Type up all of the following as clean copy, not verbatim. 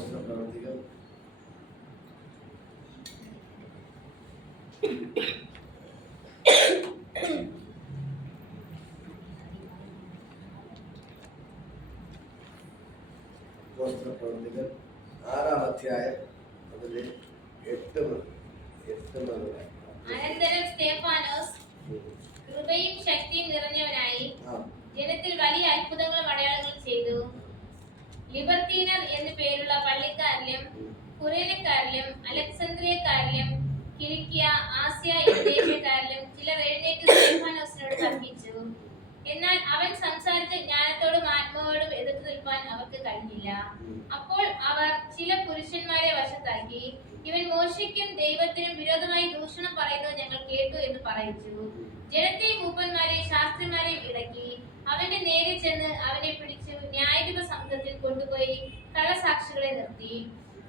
പ്രവർത്തികൾ പ്രവർത്തികൾ 6-ാം അധ്യായം അതിലെ 8 മുതൽ. അനന്തരം സ്തെഫാനോസ് കൃപയും ശക്തിയും നിറഞ്ഞവനായി ജനത്തിൽ വലിയ അത്ഭുതങ്ങളും അടയാളങ്ങളും ചെയ്തു. ലിബർത്തീനർ എന്നു പേരുള്ള പള്ളിക്കാരിലും കുറേനക്കാരിലും അലക്സാന്ദ്രിയക്കാരിലും കിലിക്കിയ, ആസ്യ ദേശക്കാരിലും ചിലർ എഴുന്നേറ്റ് സ്തെഫാനോസിനോട് തർക്കിച്ചു. എന്നാൽ അവൻ സംസാരിച്ച ജ്ഞാനത്തോടും ആത്മാവോടും എതിർത്ത് നിൽപ്പാൻ അവർക്ക് കഴിഞ്ഞില്ല. അപ്പോൾ അവർ ചില പുരുഷന്മാരെ വശത്താക്കി, ഇവൻ മോശയ്ക്കും ദൈവത്തിനും വിരോധമായി ദൂഷണം പറയുന്നത് ഞങ്ങൾ കേട്ടു എന്ന് പറയിച്ചു. ജനത്തെയും മൂപ്പന്മാരെയും ശാസ്ത്രിമാരെയും ഇടക്കി അവന്റെ നേരെ ചെന്ന് അവനെ പിടിച്ചു ന്യായാധിപ സംഘത്തിൽ കൊണ്ടുപോയി കള്ളസാക്ഷികളെ നിർത്തി.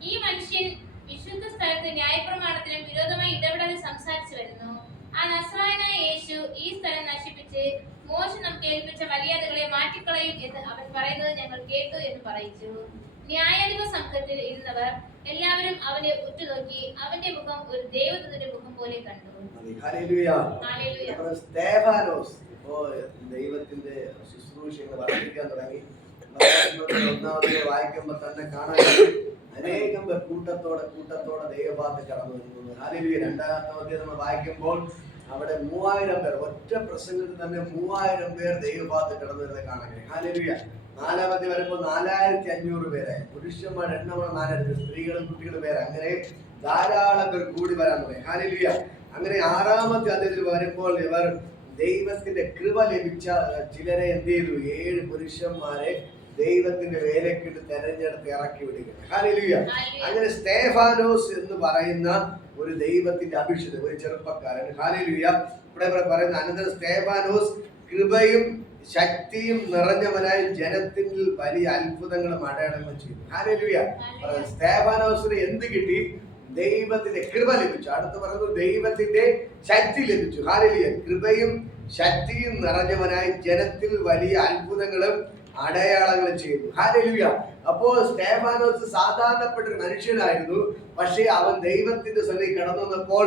ഈ മനുഷ്യൻ വിശുദ്ധ സ്ഥലത്ത് ന്യായപ്രമാണത്തിനും വിരോധമായി ഇടപെടാതെ സംസാരിച്ചു വരുന്നു. ആ നസ്രായനായ യേശു ഈ സ്ഥലം നശിപ്പിച്ച് മോശ നമുക്ക് ഏൽപ്പിച്ച മര്യാദകളെ മാറ്റിക്കളയും എന്ന് അവൻ പറയുന്നത് ഞങ്ങൾ കേട്ടു എന്ന് പറയിച്ചു. ന്യായാധിപ സംഘത്തിൽ ഇരുന്നവർ എല്ലാവരും അവനെ ഉറ്റുനോക്കി അവന്റെ മുഖം ഒരു ദേവദൂതന്റെ മുഖം പോലെ കണ്ടു. സ്തെഫാനോസ് ഇപ്പോ ദൈവത്തിന്റെ ശുശ്രൂഷകൾ വർദ്ധിക്കാൻ തുടങ്ങി. ഒന്നാമത്തെ വായിക്കുമ്പോ തന്നെ കാണാൻ അനേകം പേർ കൂട്ടത്തോടെ ദൈവഭാഗത്ത് കടന്നു വരുന്നത്. ഹല്ലേലൂയ. 2-ാമത്തെ അധ്യായം നമ്മൾ വായിക്കുമ്പോൾ അവിടെ 3000 പേർ, ഒറ്റ പ്രസംഗത്തിൽ തന്നെ 3000 പേർ ദൈവഭാഗത്ത് കടന്നു വരുന്നത് കാണാൻ കഴിയും. ഹല്ലേലൂയ. 4-ാമത്തെ വരുമ്പോൾ 4500 പേരായി. പുരുഷന്മാർ എണ്ണമാണ് 4000, സ്ത്രീകളും കുട്ടികളും പേര്, അങ്ങനെ ധാരാളം പേർ കൂടി വരാൻ തുടങ്ങി. ഹല്ലേലൂയ. അങ്ങനെ 6-ാമത്തെ അധ്യായത്തിൽ വരുമ്പോൾ ഇവർ ദൈവത്തിന്റെ കൃപ ലഭിച്ച ചിലരെ എന്ത് ചെയ്തു? 7 പുരുഷന്മാരെ ദൈവത്തിന്റെ വേലക്കിട്ട് തെരഞ്ഞെടുത്ത് ഇറക്കി വിടുകയാണ്. ഹല്ലേലൂയ. അങ്ങനെ സ്തെഫാനോസ് എന്ന് പറയുന്ന ഒരു ദൈവത്തിന്റെ അഭിഷിക്തൻ, ഒരു ചെറുപ്പക്കാരൻ. ഹല്ലേലൂയ. ഇവിടെ പറയുന്ന അനന്തരം സ്തെഫാനോസ് കൃപയും ശക്തിയും നിറഞ്ഞവനായി ജനത്തിൽ വലിയ അത്ഭുതങ്ങളും അടയാളങ്ങളും ചെയ്തു. ഹല്ലേലൂയ. സ്തെഫാനോസിന് എന്ത് കിട്ടി? ദൈവത്തിന്റെ കൃപ ലഭിച്ചു. അടുത്ത് പറയുന്നത് ദൈവത്തിന്റെ ശക്തി ലഭിച്ചു. ഹല്ലേലൂയ. കൃപയും ശക്തിയും നിറഞ്ഞവനായി ജനത്തിൽ വലിയ അത്ഭുതങ്ങളും അടയാളങ്ങളും ചെയ്തു. ഹല്ലേലൂയ. അപ്പോൾ സ്തെഫാനോസ് സാധാരണപ്പെട്ട ഒരു മനുഷ്യനായിരുന്നു. പക്ഷേ അവൻ ദൈവത്തിന്റെ സന്നിധിയിൽ കടന്നു വന്നപ്പോൾ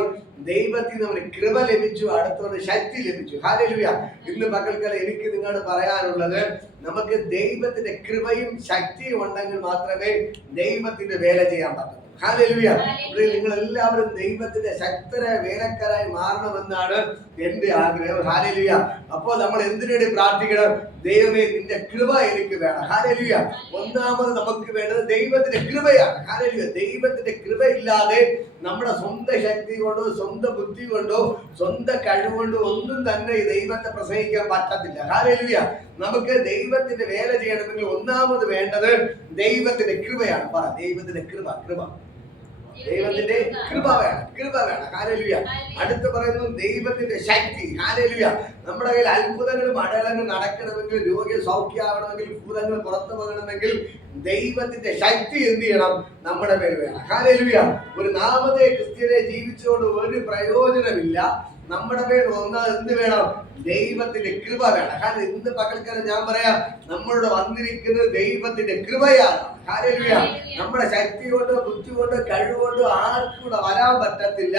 ദൈവത്തിന് അവന് കൃപ ലഭിച്ചു, അടുത്തവന് ശക്തി ലഭിച്ചു. ഹല്ലേലൂയ. ഇന്ന് പകൽക്കാലം എനിക്ക് നിങ്ങളോട് പറയാനുള്ളത്, നമുക്ക് ദൈവത്തിന്റെ കൃപയും ശക്തിയും ഉണ്ടെങ്കിൽ മാത്രമേ ദൈവത്തിന്റെ വേല ചെയ്യാൻ പറ്റൂ. ഹല്ലേലൂയ. നിങ്ങൾ എല്ലാവരും ദൈവത്തിന്റെ ശക്തരായ വേലക്കാരായി മാറണമെന്നാണ് എന്റെ ആഗ്രഹം. ഹല്ലേലൂയ. അപ്പോൾ നമ്മൾ എന്തിനുവേണ്ടി പ്രാർത്ഥിക്കണം? ദൈവമേ, നിന്റെ കൃപ എനിക്ക് വേണം. ഹല്ലേലൂയ. ഒന്നാമത് നമുക്ക് വേണ്ടത് ദൈവത്തിന്റെ കൃപയാണ്. ഹല്ലേലൂയ. ദൈവത്തിന്റെ കൃപയില്ലാതെ നമ്മുടെ സ്വന്തം ശക്തി കൊണ്ടോ സ്വന്തം ബുദ്ധി കൊണ്ടോ സ്വന്തം കഴിവുകൊണ്ടോ ഒന്നും തന്നെ ഈ ദൈവത്തെ പ്രസംഗിക്കാൻ പറ്റത്തില്ല. ഹല്ലേലൂയ. നമുക്ക് ദൈവത്തിന്റെ വേല ചെയ്യണമെങ്കിൽ ഒന്നാമത് വേണ്ടത് ദൈവത്തിന്റെ കൃപയാണ്. പറ, ദൈവത്തിന്റെ കൃപ. ദൈവത്തിന്റെ കൃപ വേണം. ഹല്ലേലൂയ. അടുത്ത് പറയുന്നു ദൈവത്തിന്റെ ശക്തി. ഹല്ലേലൂയ. നമ്മുടെ കയ്യിൽ അത്ഭുതങ്ങളും അടയാളങ്ങളും നടക്കണമെങ്കിൽ, രോഗികൾ സൗഖ്യമാവണമെങ്കിൽ, ഭൂതങ്ങൾ പുറത്തു പോകണമെങ്കിൽ ദൈവത്തിന്റെ ശക്തി എന്ത് ചെയ്യണം? നമ്മുടെ പേര് വേണം. ഹല്ലേലൂയ. ഒരു നാമതേ ക്രിസ്ത്യനെ ജീവിച്ചുകൊണ്ട് ഒരു പ്രയോജനമില്ല. നമ്മുടെ പേര് ഒന്നാമത് എന്ത് വേണം? ദൈവത്തിന്റെ കൃപ വേണം. കാരണം ഇന്ന് പകൽക്കാലം ഞാൻ പറയാം, നമ്മളോട് വന്നിരിക്കുന്നത് ദൈവത്തിന്റെ കൃപയാണ്. ഹല്ലേലൂയ. നമ്മുടെ ശക്തി കൊണ്ടോ ബുദ്ധി കൊണ്ടോ കഴിവുകൊണ്ടോ ആർക്കും കൂടെ വരാൻ പറ്റത്തില്ല.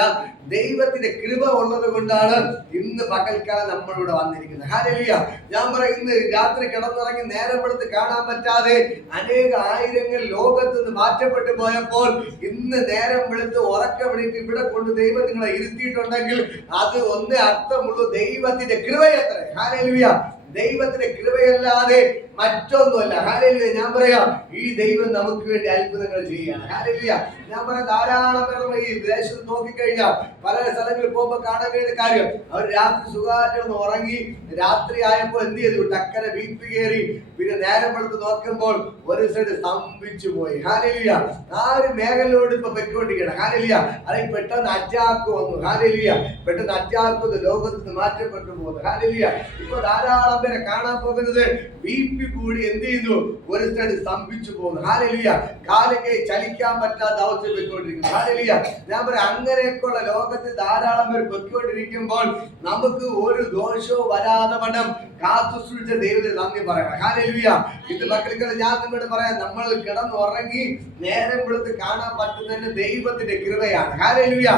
ദൈവത്തിന്റെ കൃപ ഉള്ളത് കൊണ്ടാണ് ഇന്ന് പകൽക്കാലം നമ്മളിവിടെ വന്നിരിക്കുന്നത്. ഹല്ലേലൂയ. ഞാൻ പറയാം, ഇന്ന് രാത്രി കിടന്നിറങ്ങി നേരം വെളുത്ത് കാണാൻ പറ്റാതെ അനേക ആയിരങ്ങൾ ലോകത്ത് നിന്ന് മാറ്റപ്പെട്ടു പോയപ്പോൾ ഇന്ന് നേരം വെളുത്ത് ഉറക്കമെണീറ്റ് ഇവിടെ കൊണ്ട് ദൈവം നിങ്ങളെ ഇരുത്തിയിട്ടുണ്ടെങ്കിൽ അത് ഒന്നേ അർത്ഥമുള്ളൂ, ദൈവത്തിന്റെ കൃപയത്രേ. ഹല്ലേലൂയ. ദൈവത്തിന്റെ കൃപയല്ലാതെ മറ്റൊന്നുമല്ല. ഹല്ലേലൂയ. ഞാൻ പറയാം, ഈ ദൈവം നമുക്ക് വേണ്ടി അത്ഭുതങ്ങൾ ചെയ്യാണ്. ഹല്ലേലൂയ. ഞാൻ പറയാം, ധാരാളം പേർ ഈ ദേശത്ത് നോക്കിക്കഴിഞ്ഞാൽ പല സ്ഥലങ്ങളിൽ പോകുമ്പോൾ കാണാൻ കഴിയുന്ന കാര്യം, അവർ രാത്രി സുഖമായിട്ട് ഉറങ്ങി രാത്രി ആയപ്പോൾ എന്ത് ചെയ്തു? ടക്കനെ BP കയറി. പിന്നെ നേരം വെളുത്ത് നോക്കുമ്പോൾ ഒരു സൈഡ് സ്തംഭിച്ചു പോയി. ഹല്ലേലൂയ. ആ ഒരു മേഖലയോട് ഇപ്പൊ പൊയ്ക്കൊണ്ടിരിക്കണം. ഹല്ലേലൂയ. അല്ലെങ്കിൽ പെട്ടെന്ന് അറ്റാക്ക് വന്നു. ഹല്ലേലൂയ. പെട്ടെന്ന് അറ്റാക്ക് ലോകത്ത് നിന്ന് മാറ്റപ്പെട്ടു പോകുന്നു. ഹല്ലേലൂയ. ഇപ്പൊ ധാരാളം പേരെ കാണാൻ പോകുന്നത് BP കൂടി എന്ത് ചെയ്യുന്നു? ഒരു സ്ഥലത്ത് സ്തംഭിച്ചു പോകുന്നു. ഹല്ലേലൂയ. കാലൊക്കെ ചലിക്കാൻ പറ്റാത്ത അവസ്ഥ പോയിക്കൊണ്ടിരിക്കുന്നു. ഹല്ലേലൂയ. ഞാൻ പറയാം, അങ്ങനെയൊക്കെയുള്ള ലോകത്തിൽ ധാരാളം പേർ പൊയ്ക്കൊണ്ടിരിക്കുമ്പോൾ നമുക്ക് ഒരു ദോഷവും വരാതെ വണ്ണം കാത്തു സൂക്ഷിച്ച ദൈവത്തിന് നന്ദി പറയണം. ഹല്ലേലൂയ. ഇത് മക്കൾക്ക് ഞാൻ നിങ്ങളോട് പറയാം, നമ്മൾ കിടന്നുറങ്ങി നേരം വെളുത്ത് കാണാൻ പറ്റുന്നതിന് ദൈവത്തിന്റെ കൃപയാണ്. ഹല്ലേലൂയ.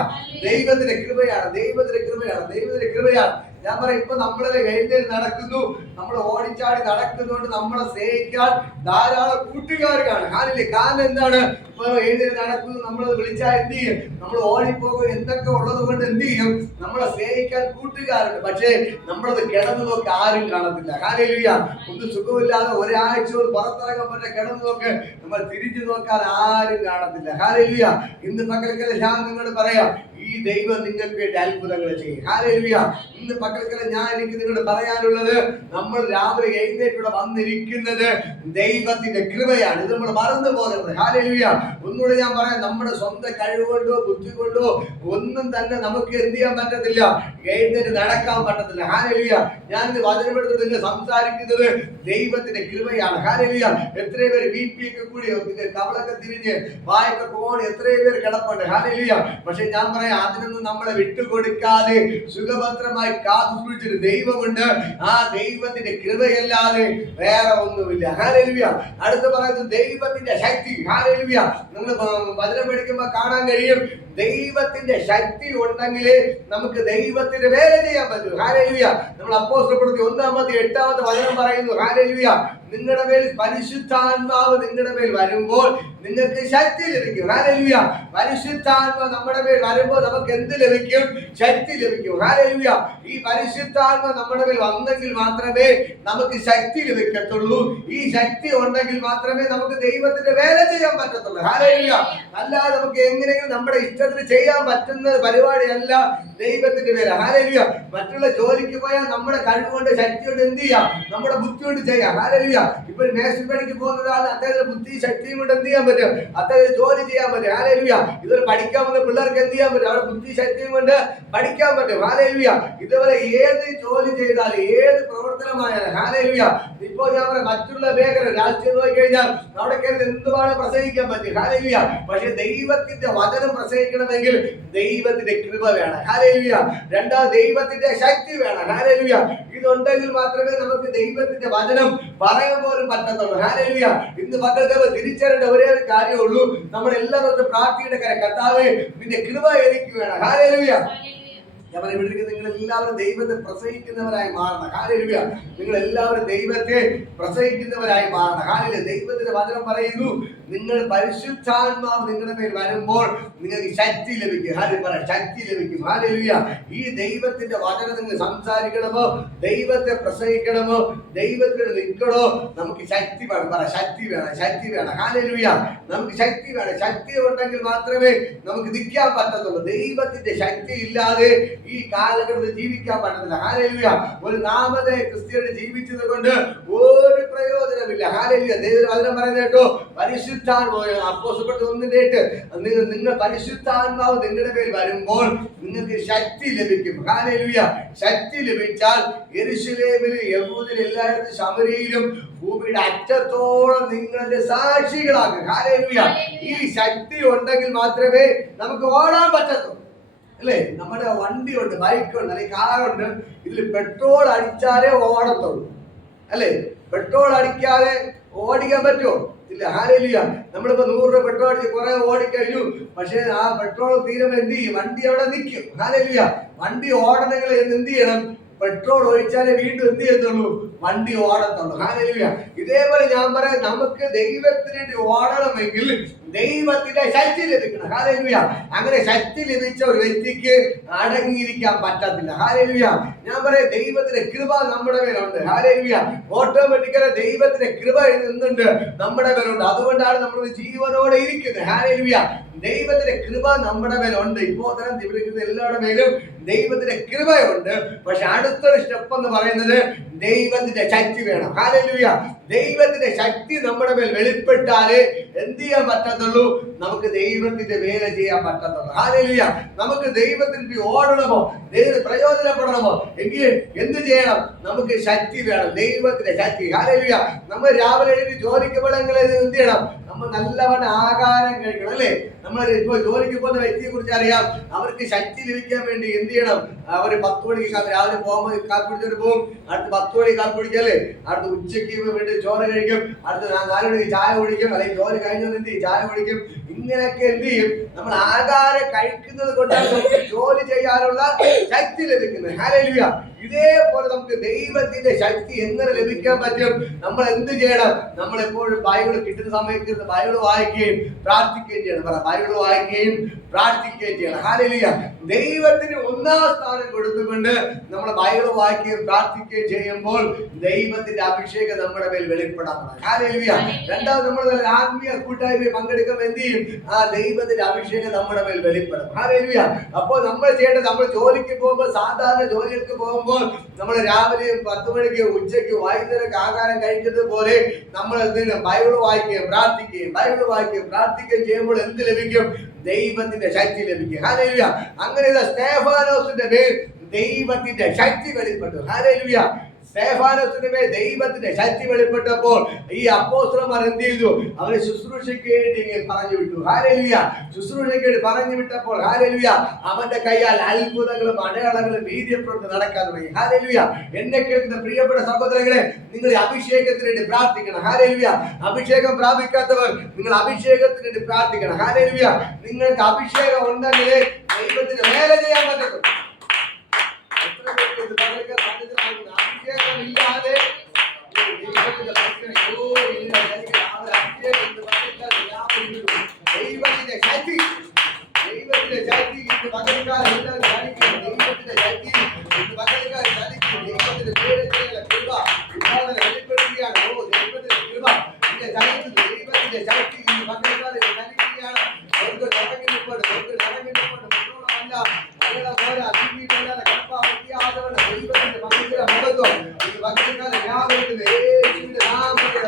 ദൈവത്തിന്റെ കൃപയാണ്, ദൈവത്തിന്റെ കൃപയാണ്, ദൈവത്തിന്റെ കൃപയാണ്. ഞാൻ പറയാം, ഇപ്പൊ നമ്മളെ എഴുന്നേറ്റ് നടക്കുന്നു, നമ്മൾ ഓടിച്ചാടി നടക്കുന്നതുകൊണ്ട് നമ്മളെ സ്നേഹിക്കാൻ ധാരാളം കൂട്ടുകാർ കാണും. ഹല്ലേലൂയ. കാരണം എന്താണ്? ഇപ്പൊ എഴുന്നേറ്റ് നടക്കുന്നു, നമ്മളത് വിളിച്ചാൽ എന്ത് ചെയ്യും? നമ്മൾ ഓടിപ്പോകും. എന്തൊക്കെ ഉള്ളത് കൊണ്ട് എന്ത് ചെയ്യും? നമ്മളെ സ്നേഹിക്കാൻ കൂട്ടുകാരുണ്ട്. പക്ഷേ നമ്മളത് കിടന്നു നോക്കി ആരും കാണത്തില്ല. ഹല്ലേലൂയ. ഒന്നും സുഖമില്ലാതെ ഒരാഴ്ച പുറത്തിറങ്ങാൻ പറ്റ കിടന്നു നോക്ക്, നമ്മൾ തിരിച്ചു നോക്കാൻ ആരും കാണത്തില്ല. ഹല്ലേലൂയ. ഇന്ന് പകൽക്കല ഞാൻ നിങ്ങളോട് പറയാം, ഈ ദൈവം നിങ്ങൾക്ക് വേണ്ടി അത്ഭുതങ്ങൾ ചെയ്യും. ഹല്ലേലൂയ. ഇന്ന് പകൽക്കല എനിക്ക് നിങ്ങളോട് പറയാനുള്ളത്, നമ്മൾ രാവിലെ എഴുന്നേറ്റൂടെ വന്നിരിക്കുന്നത് ദൈവത്തിന്റെ കൃപയാണ്. ഇത് നമ്മൾ മറന്നു പോകരുത്. ഹല്ലേലൂയ. ഒന്നുകൂടെ ഞാൻ പറയാം, നമ്മുടെ സ്വന്തം കഴിവുകൊണ്ടോ ബുദ്ധി കൊണ്ടോ ഒന്നും തന്നെ നമുക്ക് എന്ത് ചെയ്യാൻ പറ്റത്തില്ല, എഴുന്നേറ്റ് നടക്കാൻ പറ്റത്തില്ല. ഹല്ലേലൂയ. ഞാൻ ഇത് വചനമെടുത്ത് നിങ്ങൾ സംസാരിക്കുന്നത് ദൈവത്തിന്റെ കൃപയാണ്. ഹല്ലേലൂയ. എത്രയോ പേര് ബി പി ഒക്കെ കൂടി കവളൊക്കെ തിരിഞ്ഞ് വായൊക്കെ കോണി എത്രയോ പേര് കിടപ്പുണ്ട്. ഹല്ലേലൂയ. പക്ഷെ ഞാൻ പറയാം, അതിനൊന്നും നമ്മളെ വിട്ടുകൊടുക്കാതെ സുഖഭദ്രമായി കാത്തു സൂക്ഷിച്ചൊരു ദൈവമുണ്ട്. ആ ദൈവത്തിന്റെ കൃപയല്ലാതെ വേറെ ഒന്നുമില്ല. ഹല്ലേലൂയ. അടുത്ത് പറയുന്നത് ദൈവത്തിന്റെ ശക്തി. ഹല്ലേലൂയ. നമ്മൾ വചനം പഠിക്കുമ്പോൾ കാണാൻ കഴിയും, ദൈവത്തിന്റെ ശക്തി ഉണ്ടെങ്കിലേ നമുക്ക് ദൈവത്തിന്റെ വേല ചെയ്യാൻ പറ്റൂ. ഹല്ലേലൂയ. നമ്മൾ അപ്പോസ്തലപ്രവൃത്തി 1-8 വചനം പറയുന്നു. ഹല്ലേലൂയ. നിങ്ങളുടെ മേൽ പരിശുദ്ധാത്മാവ് നിങ്ങളുടെ മേൽ വരുമ്പോൾ നിങ്ങൾക്ക് ശക്തി ലഭിക്കും. ഹല്ലേലൂയ. പരിശുദ്ധാത്മാവ് നമ്മുടെ മേൽ വരുമ്പോൾ നമുക്ക് എന്ത് ലഭിക്കും? ശക്തി ലഭിക്കും. ഹല്ലേലൂയ. ഈ പരിശുദ്ധാത്മാവ് നമ്മുടെ മേൽ വന്നെങ്കിൽ മാത്രമേ നമുക്ക് ശക്തി ലഭിക്കത്തുള്ളൂ. ഈ ശക്തി ഉണ്ടെങ്കിൽ മാത്രമേ നമുക്ക് ദൈവത്തിന്റെ വേല ചെയ്യാൻ പറ്റത്തുള്ളൂ. ഹല്ലേലൂയ. അല്ലാതെ നമുക്ക് എങ്ങനെയെങ്കിലും നമ്മുടെ ഇഷ്ടത്തിന് ചെയ്യാൻ പറ്റുന്ന പരിപാടിയല്ല ദൈവത്തിന്റെ വേല. ഹല്ലേലൂയ. മറ്റുള്ള ജോലിക്ക് പോയാൽ നമ്മുടെ കഴിവുകൊണ്ട് ശക്തി കൊണ്ട് എന്ത് ചെയ്യാം? നമ്മുടെ ബുദ്ധി കൊണ്ട് ചെയ്യാം. ഹല്ലേലൂയ. ഇപ്പൊ മേശിൻ പണിക്ക് പോകുന്ന ഒരാൾ അദ്ദേഹത്തിന്റെ ബുദ്ധി ശക്തിയും കൊണ്ട് എന്ത് ചെയ്യാൻ പറ്റും? അദ്ദേഹത്തിന് ജോലി ചെയ്യാൻ പറ്റും. ഹല്ലേലൂയ. ഇതൊരു പഠിക്കാൻ വന്ന പിള്ളേർക്ക് എന്ത് ചെയ്യാൻ പറ്റും? അവരുടെ ബുദ്ധി ശക്തിയും കൊണ്ട് പഠിക്കാൻ പറ്റും. ഹല്ലേലൂയ. ഇതുപോലെ ഏത് ജോലി ചെയ്താലും ഏത് പ്രവർത്തനമായാലും ഹല്ലേലൂയ. ഇപ്പോ ഞാൻ പറയാം, മറ്റുള്ള മേഖല രാഷ്ട്രീയം നോക്കി കഴിഞ്ഞാൽ അവിടെ കയറി എന്തുമാണ് പ്രസംഗിക്കാൻ പറ്റും. ഹല്ലേലൂയ. പക്ഷെ ദൈവത്തിന്റെ വചനം പ്രസംഗിക്കണമെങ്കിൽ ദൈവത്തിന്റെ കൃപ വേണം. ഹല്ലേലൂയ. രണ്ടാമത് ദൈവത്തിന്റെ ശക്തി വേണം. ഹല്ലേലൂയ. ഇതുണ്ടെങ്കിൽ മാത്രമേ നമുക്ക് ദൈവത്തിന്റെ വചനം പറയാൻ പോലും പറ്റത്തുള്ളൂ. ഹല്ലേലൂയ. ഇന്ന് മക്കൾക്ക് തിരിച്ചറിയേണ്ട ഒരേ ഒരു കാര്യമുള്ളൂ, നമ്മൾ എല്ലാവരും പ്രാർത്ഥിയുടെ കാര്യം, കർത്താവേ നിന്റെ കൃപ എനിക്ക് വേണം. ഹല്ലേലൂയ. ഞാൻ പറയുന്നത്, നിങ്ങൾ എല്ലാവരും ദൈവത്തെ പ്രസംഗിക്കുന്നവരായി മാറണം. ഹല്ലേലൂയ. നിങ്ങൾ എല്ലാവരും ദൈവത്തെ പ്രസംഗിക്കുന്നവരായി മാറണം. ഹല്ലേലൂയ. ദൈവത്തിന്റെ വചനം പറയുന്നു, നിങ്ങൾ പരിശുദ്ധാത്മാവ് നിങ്ങളുടെ മേൽ വരുമ്പോൾ നിങ്ങൾക്ക് ശക്തി ലഭിക്കും. ഹല്ലേലൂയ. ശക്തി ലഭിക്കും. ഹല്ലേലൂയ. ഈ ദൈവത്തിന്റെ വചനം നിങ്ങൾ സംസാരിക്കണമോ, ദൈവത്തെ പ്രസംഗിക്കണമോ, ദൈവത്തിന് നിൽക്കണോ, നമുക്ക് ശക്തി വേണം. പറ, ശക്തി വേണം, ശക്തി വേണം. ഹല്ലേലൂയ. നമുക്ക് ശക്തി വേണം. ശക്തി ഉണ്ടെങ്കിൽ മാത്രമേ നമുക്ക് നിൽക്കാൻ പറ്റത്തുള്ളൂ. ദൈവത്തിന്റെ ശക്തി ഇല്ലാതെ ഈ കാലഘട്ടത്തിൽ ജീവിക്കാൻ പറ്റത്തില്ല. ഹല്ലേലൂയ. ഒരു നാമധേയ ക്രിസ്ത്യാനി ജീവിച്ചത് കൊണ്ട് ഒരു പ്രയോജനമില്ല. ഹല്ലേലൂയ. ദൈവത്തിന്റെ വചനം പറയുന്നത് കേട്ടോ, പരിശുദ്ധാത്മാവ് അപ്പോസ്തലപ്രവൃത്തി 1:8 നിങ്ങൾ പരിശുദ്ധാത്മാവ് നിങ്ങളുടെ മേൽ വരുമ്പോൾ നിങ്ങൾക്ക് ശക്തി ലഭിക്കും. ഹല്ലേലൂയ. ശക്തി ലഭിച്ചാൽ യെരൂശലേമിലും യഹൂദയിലും എല്ലായിടത്തും ശമര്യയിലും ഭൂമിയുടെ അറ്റത്തോളം നിങ്ങളുടെ സാക്ഷികളാകും. ഹല്ലേലൂയ. ഈ ശക്തി ഉണ്ടെങ്കിൽ മാത്രമേ നമുക്ക് ഓടാൻ പറ്റത്തുള്ളൂ. അല്ലേ? നമ്മുടെ വണ്ടിയുണ്ട്, ബൈക്കുണ്ട്, അല്ലെങ്കിൽ കാറുണ്ട്, ഇതിൽ പെട്രോൾ അടിച്ചാലേ ഓടത്തുള്ളൂ. അല്ലേ? പെട്രോൾ അടിക്കാതെ ഓടിക്കാൻ പറ്റുമോ? ഇല്ല. ഹല്ലേലൂയ. നമ്മളിപ്പോ 100 രൂപ പെട്രോൾ അടിച്ച് കുറെ ഓടിക്കഴിഞ്ഞു, പക്ഷെ ആ പെട്രോൾ തീരുമ്പോൾ എന്ത് ചെയ്യും? വണ്ടി അവിടെ നിൽക്കും. ഹല്ലേലൂയ. വണ്ടി ഓടണമെങ്കിൽ എന്ത് ചെയ്യണം? പെട്രോൾ ഒഴിച്ചാലേ വീണ്ടും എന്ത് ചെയ്യത്തുള്ളൂ? വണ്ടി ഓടത്തുള്ളൂ. ഹല്ലേലൂയ. ഇതേപോലെ ഞാൻ പറയാം, നമുക്ക് ദൈവത്തിന് വേണ്ടി ഓടണമെങ്കിൽ ദൈവത്തിന്റെ ശക്തി ലഭിക്കണം. ഹല്ലേലൂയ. അങ്ങനെ ശക്തി ലഭിച്ച ഒരു വ്യക്തിക്ക് അടങ്ങിയിരിക്കാൻ പറ്റത്തില്ല. ഹല്ലേലൂയ. ഞാൻ പറയാം, ദൈവത്തിന്റെ കൃപ നമ്മുടെ മേലുണ്ട്. ഹല്ലേലൂയ. ഓട്ടോമാറ്റിക്കലി ദൈവത്തിന്റെ കൃപ എന്തുണ്ട്? നമ്മുടെ മേലുണ്ട്. അതുകൊണ്ടാണ് നമ്മൾ ജീവനോടെ ഇരിക്കുന്നത്. ഹല്ലേലൂയ. ദൈവത്തിന്റെ കൃപ നമ്മുടെ മേലുണ്ട്. ഇപ്പോൾ തന്നെ എല്ലാവരുടെ മേലും ദൈവത്തിന്റെ കൃപയുണ്ട്. പക്ഷെ അടുത്തൊരു സ്റ്റെപ്പ് എന്ന് പറയുന്നത് ദൈവത്തിന്റെ ശക്തി വേണം. ഹല്ലേലൂയ. ദൈവത്തിന്റെ ശക്തി നമ്മുടെ മേൽ വെളിപ്പെട്ടാലേ എന്ത് ചെയ്യാൻ പറ്റത്തുള്ളൂ? നമുക്ക് ദൈവത്തിന്റെ വേല ചെയ്യാൻ പറ്റത്തുള്ളൂ. ഹല്ലേലൂയ. നമുക്ക് ദൈവത്തിന് ഓടണമോ, ദൈവത്തിന് പ്രയോജനപ്പെടണമോ എങ്കിൽ എന്ത് ചെയ്യണം? നമുക്ക് ശക്തി വേണം, ദൈവത്തിന്റെ ശക്തി. ഹല്ലേലൂയ. നമ്മൾ രാവിലെ എഴുതി ജോലിക്ക് പോകണമെങ്കിൽ എന്ത് ചെയ്യണം? നമ്മൾ നല്ലവണ്ണം ആഹാരം കഴിക്കണം, അല്ലേ? നമ്മൾ ഇപ്പോൾ ജോലിക്ക് പോകുന്ന വ്യക്തിയെ കുറിച്ച് അറിയാം. അവർക്ക് ശക്തി ലഭിക്കാൻ വേണ്ടി എന്ത് ചെയ്യണം? അവർ 10 മണിക്ക് രാവിലെ പോകുമ്പോൾ കാപ്പി കുടിച്ചിട്ട് പോകും, അടുത്ത് 10 മണിക്ക് കാപ്പി കുടിക്കല്ലേ, അടുത്ത് ഉച്ചയ്ക്ക് വേണ്ടി ചോറ് കഴിക്കും, അടുത്ത് 4 മണിക്ക് ചായ കുടിക്കും, അല്ലെങ്കിൽ ജോലി കഴിഞ്ഞാൽ എന്ത് ചെയ്യും? ചായ കുടിക്കും. ഇങ്ങനെയൊക്കെ എന്ത് ചെയ്യും? നമ്മൾ ആഹാരം കഴിക്കുന്നത് കൊണ്ടാണ് നമുക്ക് ജോലി ചെയ്യാനുള്ള ശക്തി ലഭിക്കുന്നത്. ഹല്ലേലൂയ. ഇതേപോലെ നമുക്ക് ദൈവത്തിന്റെ ശക്തി എങ്ങനെ ലഭിക്കാൻ പറ്റും? നമ്മൾ എന്ത് ചെയ്യണം? നമ്മൾ എപ്പോഴും ബൈബിൾ കിട്ടുന്ന സമയത്ത് ബൈബിൾ വായിക്കുകയും പ്രാർത്ഥിക്കുകയും ചെയ്യണം. ബൈബിൾ വായിക്കുകയും പ്രാർത്ഥിക്കുകയും ചെയ്യണം. ഹല്ലേലൂയ. ദൈവത്തിന് ഒന്നാം സ്ഥാനം കൊടുത്തുകൊണ്ട് നമ്മൾ ബൈബിൾ വായിക്കുകയും പ്രാർത്ഥിക്കുകയും ചെയ്യുമ്പോൾ ദൈവത്തിന്റെ അഭിഷേകം നമ്മുടെ മേൽ വെളിപ്പെടാൻ. ഹല്ലേലൂയ. രണ്ടാമത് നമ്മൾ ആത്മീയ കൂട്ടായ്മയിൽ പങ്കെടുക്കുമ്പോൾ എന്ത് ചെയ്യും? ആ ദൈവത്തിന്റെ അഭിഷേകം നമ്മുടെ മേൽ വെളിപ്പെടും. ഹല്ലേലൂയ. അപ്പോൾ നമ്മൾ ചെയ്യേണ്ടത്, നമ്മൾ ജോലിക്ക് പോകുമ്പോൾ, സാധാരണ ജോലികൾക്ക് പോകുമ്പോൾ നമ്മൾ രാവിലെയും 10 മണിക്ക് ഉച്ചയ്ക്ക് വൈകുന്നേരം ആഹാരം കഴിക്കുന്നത് പോലെ നമ്മൾ ബൈബിൾ വായിക്കുകയും പ്രാർത്ഥിക്കുകയും ബൈബിൾ വായിക്കുകയും പ്രാർത്ഥിക്കുകയും ചെയ്യുമ്പോൾ എന്ത് ലഭിക്കും? ദൈവത്തിന്റെ ശക്തി ലഭിക്കും. ഹല്ലേലൂയ. അങ്ങനെ സ്തെഫാനോസിന്റെ മേൽ ദൈവത്തിന്റെ ശക്തി വെളിപ്പെട്ടു. ഹല്ലേലൂയ. സ്തെഫാനോസിന്റെ മേൽ ദൈവത്തിന്റെ ശക്തി വെളിപ്പെട്ടപ്പോൾ ഈ അപ്പോസ്തലന്മാർ എന്ത് ചെയ്തു? അവരെ ശുശ്രൂഷയ്ക്ക് വേണ്ടി പറഞ്ഞു വിട്ടു. ഹല്ലേലൂയ. ശുശ്രൂഷയ്ക്ക് വേണ്ടി പറഞ്ഞു വിട്ടപ്പോൾ ഹല്ലേലൂയ അവന്റെ കൈയാൽ അത്ഭുതങ്ങളും അടയാളങ്ങളും വീര്യപ്രവൃത്തി നടക്കാൻ തുടങ്ങി. ഹല്ലേലൂയ. എന്നെ കേൾക്കുന്ന പ്രിയപ്പെട്ട സഹോദരങ്ങളെ, നിങ്ങൾ അഭിഷേകത്തിന് വേണ്ടി പ്രാർത്ഥിക്കണം. ഹല്ലേലൂയ. അഭിഷേകം പ്രാപിക്കാത്തവർ നിങ്ങൾ അഭിഷേകത്തിന് വേണ്ടി പ്രാർത്ഥിക്കണം. ഹല്ലേലൂയ. നിങ്ങൾക്ക് അഭിഷേകം ഉണ്ടെങ്കിൽ ദൈവത്തിന് വേല ചെയ്യാൻ പറ്റും. അഭിഷേകമില്ലാതെ ദൈവത്തിന്റെ ശക്തി, ദൈവത്തിന്റെ ശക്തി ഇന്ന് പകൽക്കാലം ദൈവത്തിന്റെ ശക്തി ഇന്ന് പകൽക്കാലം ചലിക്കും. ദൈവത്തിന്റെ പേര് കൃപ വെളിപ്പെടുത്തുകയാണ്. ഓ ദൈവത്തിന്റെ കൃപ ഇന്ന് ചലിക്കുന്നു. ദൈവത്തിന്റെ ശക്തി ഇന്ന് പകൽക്കാലം ചലിക്കുകയാണ്. നമുക്ക് നടങ്ങിപ്പോണ്ട്, നമുക്ക് നടങ്ങിപ്പോണ്ട് മുന്നോട്ടമല്ല അങ്ങനെ പോലെ അഭിനയിക്കാതെ കപ്പ പറ്റിയാതെ ദൈവത്തിന്റെ ഭംഗിയുടെ മഹത്വം ഇന്ന് പകൽക്കാലം വ്യാപരിക്കുന്നത്. യേശുവിന്റെ നാമത്തിൽ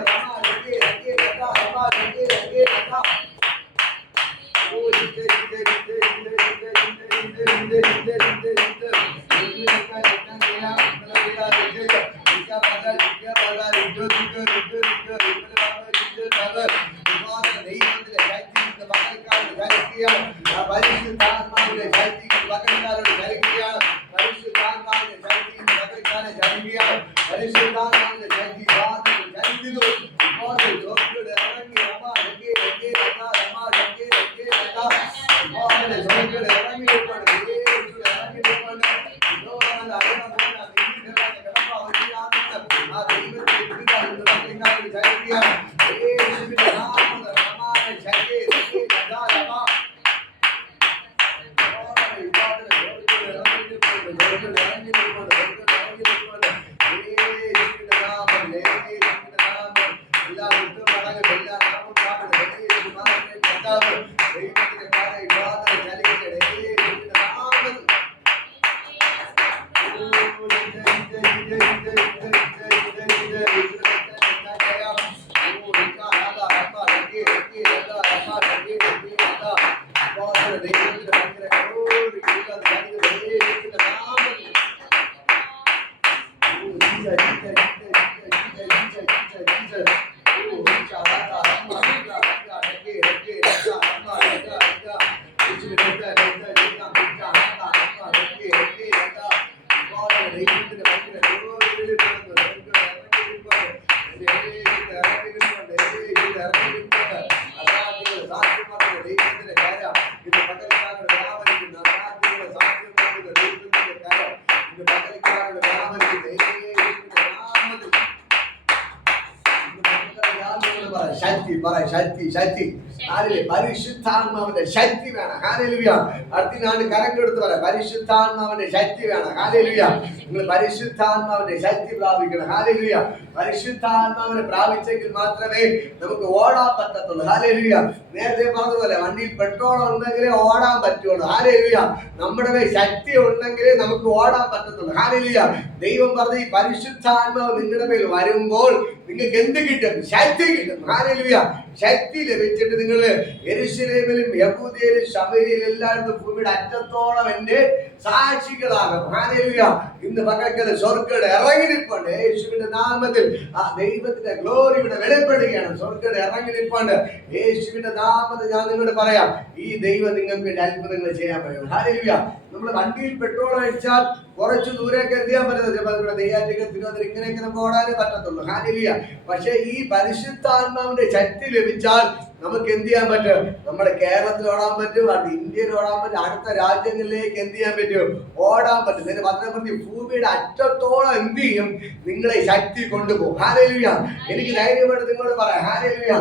പറ ശക്തി ശക്തി. പരിശുദ്ധാത്മാവിന്റെ ശക്തി വേണം. ഹല്ലേലൂയ. അടുത്തിനാണ് കരങ്ങളെടുത്ത് പറയാം, പരിശുദ്ധാത്മാവിന്റെ ശക്തി വേണം. ഹല്ലേലൂയ. നിങ്ങൾ പരിശുദ്ധാത്മാവിന്റെ ശക്തി പ്രാപിക്കണം. ഹല്ലേലൂയ. പരിശുദ്ധാത്മാവിനെ പ്രാപിച്ചെങ്കിൽ മാത്രമേ നമുക്ക് ഓടാൻ പറ്റത്തുള്ളൂ. ഹല്ലേലൂയ. നേരത്തെ പറഞ്ഞതുപോലെ വണ്ടിയിൽ പെട്രോൾ ഉണ്ടെങ്കിലേ ഓടാൻ പറ്റുള്ളൂ. ഹല്ലേലൂയ. നമ്മുടെ മേൽ ശക്തി ഉണ്ടെങ്കിലേ നമുക്ക് ഓടാൻ പറ്റത്തുള്ളൂ. ഹല്ലേലൂയ. ദൈവം പറഞ്ഞ ഈ പരിശുദ്ധാത്മാവ് നിങ്ങളുടെ മേൽ വരുമ്പോൾ നിങ്ങൾക്ക് എന്ത് കിട്ടും? ശക്തി കിട്ടും. ഹല്ലേലൂയ. ശക്തി ലഭിച്ചിട്ട് നിങ്ങൾ യെരൂശലേമിലും യഹൂദയിലും ശമര്യയിലും എല്ലായിടത്തും ഭൂമിയുടെ അറ്റത്തോളം എന്റെ സാക്ഷികളാകും. ഹല്ലേലൂയ. ഇന്ന് പകൽക്കൽ സ്വർഗ്ഗം ഇറങ്ങിനിപ്പുണ്ട്. യേശുവിന്റെ നാമത്തിൽ ആ ദൈവത്തിന്റെ ഗ്ലോറി ഇവിടെ വെളിപ്പെടുകയാണ്. സ്വർഗ്ഗം ഇറങ്ങിനിപ്പുണ്ട്. യേശുവിന്റെ നാമത്തിൽ ഞാൻ നിങ്ങളോട് പറയാം, ഈ ദൈവം നിങ്ങൾക്ക് അത്ഭുതങ്ങൾ ചെയ്യാൻ പറ്റും. ഹല്ലേലൂയ. നമ്മൾ വണ്ടിയിൽ പെട്രോൾ അടിച്ചാൽ കുറച്ച് ദൂരേക്ക് എത്തിയാൻ പറ്റുന്നത് നെയ്യാറ്റിക്കൽ തിരുവനന്തപുരം ഇങ്ങനെയൊക്കെ നമുക്ക് ഓടാനേ പറ്റത്തുള്ളൂ. ഹല്ലേലൂയ. പക്ഷെ ഈ പരിശുദ്ധാത്മാവിന്റെ ശക്തി ലഭിച്ചാൽ നമുക്ക് എന്ത് ചെയ്യാൻ പറ്റും? നമ്മുടെ കേരളത്തിൽ ഓടാൻ പറ്റും, ഇന്ത്യയിൽ ഓടാൻ പറ്റും, അടുത്ത രാജ്യങ്ങളിലേക്ക് എന്ത് ചെയ്യാൻ പറ്റും? ഓടാൻ പറ്റും. ഇതിന്റെ പത്രപ്രതി ഭൂമിയുടെ അറ്റത്തോളം എന്ത് ചെയ്യും? നിങ്ങളെ ശക്തി കൊണ്ടുപോകും. ഹല്ലേലൂയ. എനിക്ക് ധൈര്യമായിട്ട് നിങ്ങളോട് പറയാം. ഹല്ലേലൂയ.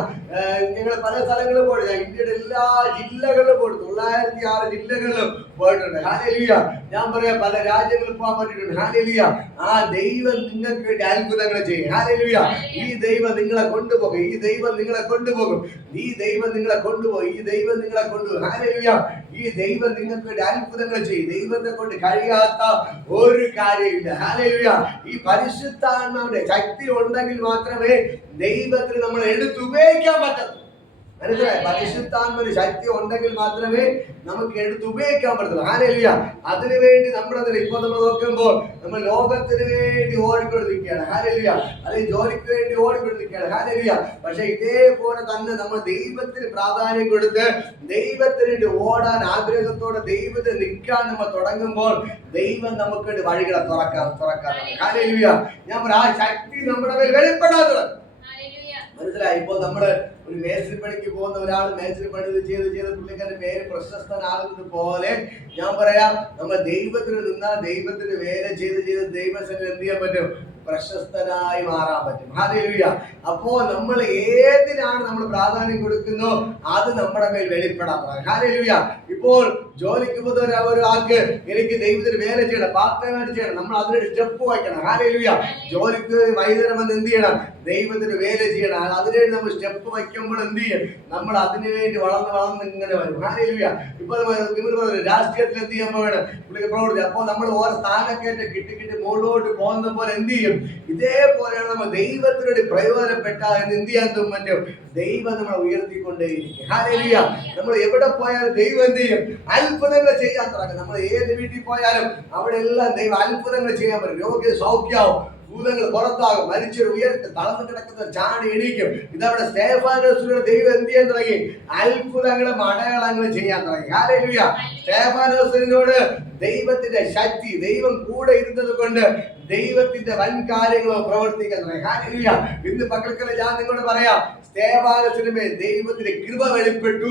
ഞങ്ങൾ പല സ്ഥലങ്ങളിൽ പോയിട്ട്, ഇന്ത്യയുടെ എല്ലാ ജില്ലകളിലും പോയിട്ട് 906 ജില്ലകളിലും പോയിട്ടുണ്ട്. ഹല്ലേലൂയ. ഞാൻ പറയാം, പല രാജ്യങ്ങളിൽ പോകാൻ പറ്റിയിട്ടുണ്ട്. ഹല്ലേലൂയ. ആ ദൈവം നിങ്ങൾക്ക് വേണ്ടി അത്ഭുതങ്ങൾ ചെയ്യും. ഹല്ലേലൂയ. ഈ ദൈവം നിങ്ങളെ കൊണ്ടുപോകും. ഈ ദൈവം നിങ്ങളെ കൊണ്ടുപോകും. ഈ ദൈവം നിങ്ങളെ കൊണ്ടുപോയി. ഈ ദൈവം നിങ്ങളെ കൊണ്ടുപോകും. ഹല്ലേലൂയ. ഈ ദൈവം നിങ്ങൾക്ക് വേണ്ടി അത്ഭുതങ്ങൾ ചെയ്യും. ദൈവത്തെ കൊണ്ട് കഴിയാത്ത ഒരു കാര്യമില്ല. ഹല്ലേലൂയ. ഈ പരിശുദ്ധാത്മാവിന്റെ ശക്തി ഉണ്ടെങ്കിൽ മാത്രമേ ദൈവത്തിന് നമ്മൾ എടുത്തുപയോഗിക്കാൻ പറ്റൂ. മനസ്സിലായി? പരിശുദ്ധാത്മാവിന്റെ ശക്തി ഉണ്ടെങ്കിൽ മാത്രമേ നമുക്ക് എടുത്ത് ഉപയോഗിക്കാൻ പറ്റത്തുള്ളൂ. ഹല്ലേലൂയ. അതിനുവേണ്ടി ഇപ്പൊ നമ്മൾ നോക്കുമ്പോൾ നമ്മൾ ലോകത്തിന് വേണ്ടി ഓടിക്കൊണ്ടിരിക്കുകയാണ്. ഹല്ലേലൂയ. അല്ലെങ്കിൽ ജോലിക്ക് വേണ്ടി ഓടിക്കൊണ്ടിരിക്കുകയാണ്. ഹല്ലേലൂയ. പക്ഷെ ഇതേപോലെ തന്നെ നമ്മൾ ദൈവത്തിന് പ്രാധാന്യം കൊടുത്ത് ദൈവത്തിന് വേണ്ടി ഓടാൻ ആഗ്രഹത്തോടെ ദൈവത്തിന് നിൽക്കാൻ നമ്മൾ തുടങ്ങുമ്പോൾ ദൈവം നമുക്ക് വേണ്ടി വഴികളെ തുറക്കാം. ഹല്ലേലൂയ. ഞാൻ ആ ശക്തി നമ്മുടെ മേൽ വെളിപ്പെടാതെ മനസ്സിലായി? ഇപ്പോൾ നമ്മള് ഒരു മേസ്ത്രി പണിക്ക് പോകുന്ന ഒരാൾ മേസ്ത്രി പണി ചെയ്ത് പുള്ളിക്കാരുടെ പേര് പ്രശസ്തനാകുന്നത് പോലെ ഞാൻ പറയാം, നമ്മൾ ദൈവത്തിന് നിന്നാൽ ദൈവത്തിന് വേല ചെയ്ത് ദൈവത്തിന് എന്ത് ചെയ്യാൻ പറ്റും? പ്രശസ്തനായി മാറാൻ പറ്റും. ഹല്ലേലൂയ. അപ്പോ നമ്മൾ ഏതിനാണ് നമ്മൾ പ്രാധാന്യം കൊടുക്കുന്നോ അത് നമ്മുടെ മേൽ വെളിപ്പെടാൻ പറയാം. ഹല്ലേലൂയ. ഇപ്പോൾ ജോലിക്ക് പോകുന്ന ഒരാൾക്ക് എനിക്ക് ദൈവത്തിന് വേല ചെയ്യണം, പാർട്ട് ടൈം ആയിട്ട് ചെയ്യണം, നമ്മൾ അതിനൊരു സ്റ്റെപ്പ് വയ്ക്കണം. ഹല്ലേലൂയ. ജോലിക്ക് വൈകുന്നേരം വന്ന് എന്ത് ചെയ്യണം? ദൈവത്തിന് വേല ചെയ്യണം. അതിനുവേണ്ടി നമ്മൾ സ്റ്റെപ്പ് വയ്ക്കുമ്പോൾ എന്ത് ചെയ്യും? നമ്മൾ അതിനു വേണ്ടി വളർന്ന് ഇങ്ങനെ വരും. ഹല്ലേലൂയ. ഇപ്പൊ രാഷ്ട്രീയത്തിൽ എന്ത് ചെയ്യാൻ പോകണം? പുള്ളിക്ക് പ്രവർത്തിക്കും. അപ്പോൾ നമ്മൾ ഓരോ സ്ഥാനക്കയറ്റം കിട്ടി മുകളിലോട്ട് പോകുന്ന പോലെ എന്ത് ചെയ്യും? ഇതേപോലെയാണ് നമ്മൾ ദൈവത്തിനോട് പ്രയോജനപ്പെട്ട എന്ന് എന്ത് ചെയ്യാൻ പറ്റും? ദൈവം നമ്മളെ ഉയർത്തിക്കൊണ്ടേയിരിക്കും. ഹല്ലേലൂയ. നമ്മൾ എവിടെ പോയാലും ദൈവം എന്ത് ചെയ്യും? അത്ഭുതങ്ങൾ ചെയ്യാൻ തുടങ്ങും. നമ്മൾ ഏത് വീട്ടിൽ പോയാലും അവിടെ എല്ലാം ദൈവം അത്ഭുതങ്ങൾ ചെയ്യാൻ പറ്റും. രോഗി സൗഖ്യമാവും, ഭൂതങ്ങൾ പുറത്താകും, മരിച്ചൊരു ഉയർത്തി തളർന്നു കിടക്കുന്ന ചാടി എണീക്കും. ഇതവിടെ സ്തേഫാനോസിലൂടെ ദൈവം എന്ത് ചെയ്യാൻ തുടങ്ങി? അത്ഭുതങ്ങളും അടയാളങ്ങളും ചെയ്യാൻ തുടങ്ങി. ഹല്ലേലൂയ. സ്തേഫാനോസിനോട് ദൈവത്തിന്റെ ശക്തി, ദൈവം കൂടെ ഇരുന്നത് കൊണ്ട് ദൈവത്തിന്റെ വൻ കാര്യങ്ങൾ പ്രവർത്തിക്കാൻ തുടങ്ങി. ഹല്ലേലൂയ. ഇന്ന് പകൽക്കല ഞാൻ നിങ്ങളോട് പറയാം, സ്തേഫാനോസിന് മേൽ ദൈവത്തിന്റെ കൃപ വെളിപ്പെട്ടു,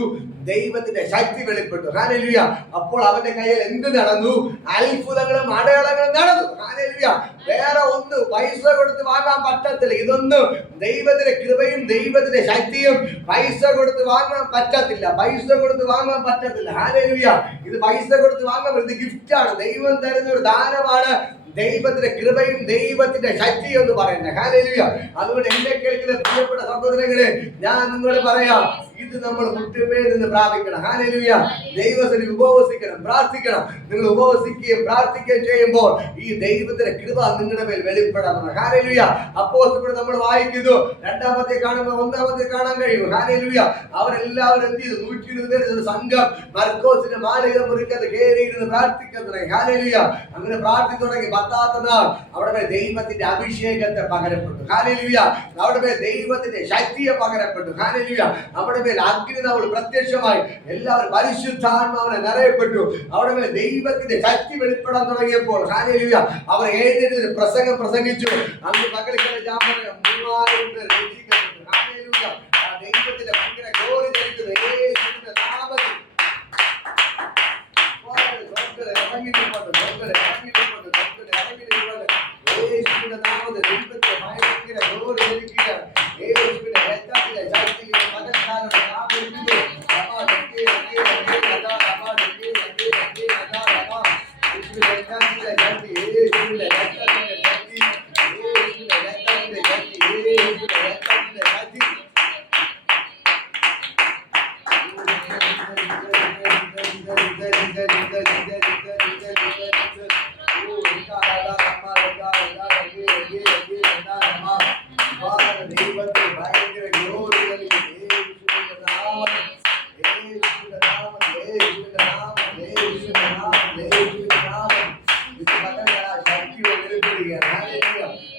ദൈവത്തിന്റെ ശക്തി വെളിപ്പെട്ടു. ഹല്ലേലൂയ. അപ്പോൾ അവന്റെ കയ്യിൽ എന്ത് നടന്നു? അത്ഭുതങ്ങളും അടയാളങ്ങളും നടന്നു. ഹല്ലേലൂയ. വേറെ ഒന്നും പൈസ കൊടുത്ത് വാങ്ങാൻ പറ്റത്തില്ല. ഇതൊന്നും ദൈവത്തിന്റെ കൃപയും ദൈവത്തിന്റെ ശക്തിയും പൈസ കൊടുത്ത് വാങ്ങാൻ പറ്റത്തില്ല. ഹല്ലേലൂയ. ഇത് പൈസ കൊടുത്ത് വാങ്ങാൻ പറ്റുന്ന ഗിഫ്റ്റാണ്. ദൈവം തരുന്ന ഒരു ദാനമാണ് ദൈവത്തിന്റെ കൃപയും ദൈവത്തിന്റെ ശക്തിയും എന്ന് പറയുന്നത്. ഹല്ലേലൂയ. അതുകൊണ്ട് എന്നെ കേൾക്കുന്ന പ്രിയപ്പെട്ട സഹോദരങ്ങളെ, ഞാൻ നിങ്ങളോട് പറയാം, ഇത് നമ്മൾ മുട്ടുമേ നിന്ന് പ്രാപിക്കണം. ഹല്ലേലൂയ. ദൈവത്തിന് ഉപവസിക്കണം, പ്രാർത്ഥിക്കണം. നിങ്ങൾ ഉപവസിക്കുകയും പ്രാർത്ഥിക്കുകയും ചെയ്യുമ്പോൾ ഈ ദൈവത്തിന്റെ കൃപ നിങ്ങളുടെ മേൽ വെളിപ്പെടണം. ഹല്ലേലൂയ. അപ്പോസ്തലർ നമ്മൾ വായിക്കുന്നു, 2-ാമത്തെ കാണുമ്പോൾ 1-ാമത്തെ കാണാൻ കഴിയും. ഹല്ലേലൂയ. അവരെല്ലാവരും എന്ത് ചെയ്തു? 120 പേര് സംഘം മർക്കോസിന്റെ മാളിക മുറിക്കത് കയറിയിരുന്ന് പ്രാർത്ഥിക്കാൻ തുടങ്ങി. ഹല്ലേലൂയ. അങ്ങനെ പ്രാർത്ഥിച്ചു തുടങ്ങി. 10-ാമത്തെ നാൾ അവിടെ ദൈവത്തിന്റെ അഭിഷേകത്തെ പകരപ്പെട്ടു. ഹല്ലേലൂയ. അവിടെ ദൈവത്തിന്റെ ശക്തിയെ പകരപ്പെട്ടു. ഹല്ലേലൂയ. അവിടെ അഗ്നിനാൾ പ്രത്യക്ഷമായി എല്ലാവരും പരിശുദ്ധാത്മാവിനെ നിറയപ്പെട്ടു. അവിടെ ദൈവത്തിന്റെ ശക്തി വെളിപ്പെടാൻ തുടങ്ങിയപ്പോൾ ഹല്ലേലൂയ അവർ എഴുന്നേറ്റ് പ്രസംഗം പ്രസംഗിച്ചു. അന്ന് പകലിക്കൽ ഞാൻ പറയാം, 3000 പേർ രക്ഷിക്കപ്പെട്ടു. ഹല്ലേലൂയ. ദൈവത്തിന്റെ ഭയങ്കര ഗ്ലോറി നൽകുന്നു. യേശുവിന്റെ നാമത്തിൽ യേശുവിന്റെ നാമത്തിൽ ദൈവത്തിന്റെ ഭയങ്കര ഗ്ലോറി നൽകുക. യേശുവിന്റെ രക്തത്തിന്റെ ശക്തി ദൈവത്തെ ഭയങ്കര ഗ്ലോറി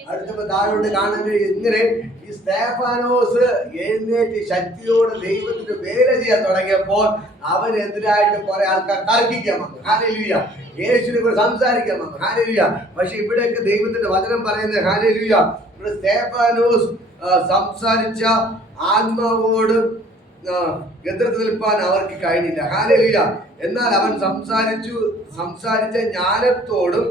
അടുത്തപ്പോ താഴോട്ട് കാണാൻ ഇങ്ങനെ ഈ സ്തേഫാനോസ് എഴുന്നേറ്റ് ശക്തിയോട് ദൈവത്തിന്റെ വേല ചെയ്യാൻ തുടങ്ങിയപ്പോൾ അവനെതിരായിട്ട് കുറെ ആൾക്കാർ തർക്കിക്കാൻ വന്നു. ഹല്ലേലൂയ. യേശുവിനെ കുറിച്ച് സംസാരിക്കാൻ വന്നു. ഹല്ലേലൂയ. പക്ഷെ ഇവിടെയൊക്കെ ദൈവത്തിന്റെ വചനം പറയുന്നത് ഹല്ലേലൂയ, ഇവിടെ സ്തേഫാനോസ് സംസാരിച്ച ആത്മാവോട് എതിർത്ത് നിൽപ്പാൻ അവർക്ക് കഴിഞ്ഞില്ല. ഹല്ലേലൂയ. എന്നാൽ അവൻ സംസാരിച്ച ജ്ഞാനത്തോടും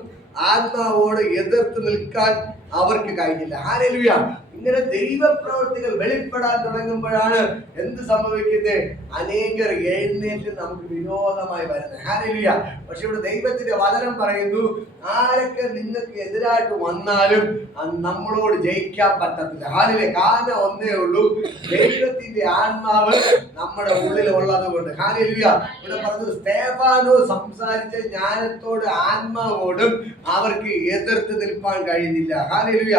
ആത്മാവോട് എതിർത്ത് നിൽക്കാൻ അവർക്ക് കഴിഞ്ഞില്ല. ഹല്ലേലൂയ. ഇങ്ങനെ ദൈവപ്രവൃത്തികൾ വെളിപ്പെടാൻ തുടങ്ങുമ്പോഴാണ് എന്ത് സംഭവിക്കുന്നത്? അനേകർ എഴുന്നേറ്റ് നമുക്ക് വിരോധമായി വരുന്നത്. ഹല്ലേലൂയ. പക്ഷെ ഇവിടെ ദൈവത്തിന്റെ വചനം പറയുന്നു, ആരൊക്കെ നിങ്ങൾക്ക് എതിരായിട്ട് വന്നാലും നമ്മളോട് ജയിക്കാൻ പറ്റത്തില്ല. ഹല്ലേലൂയ. കാരണം ഒന്നേ ഉള്ളൂ, ദൈവത്തിന്റെ ആത്മാവ് നമ്മുടെ ഉള്ളിൽ ഉള്ളത് കൊണ്ട്. ഹല്ലേലൂയ. ഇവിടെ പറഞ്ഞു സ്തേഫാനോസ് സംസാരിച്ച ജ്ഞാനത്തോട് ആത്മാവോടും അവർക്ക് എതിർത്ത് നിൽപ്പാൻ കഴിയുന്നില്ല. ഹല്ലേലൂയ.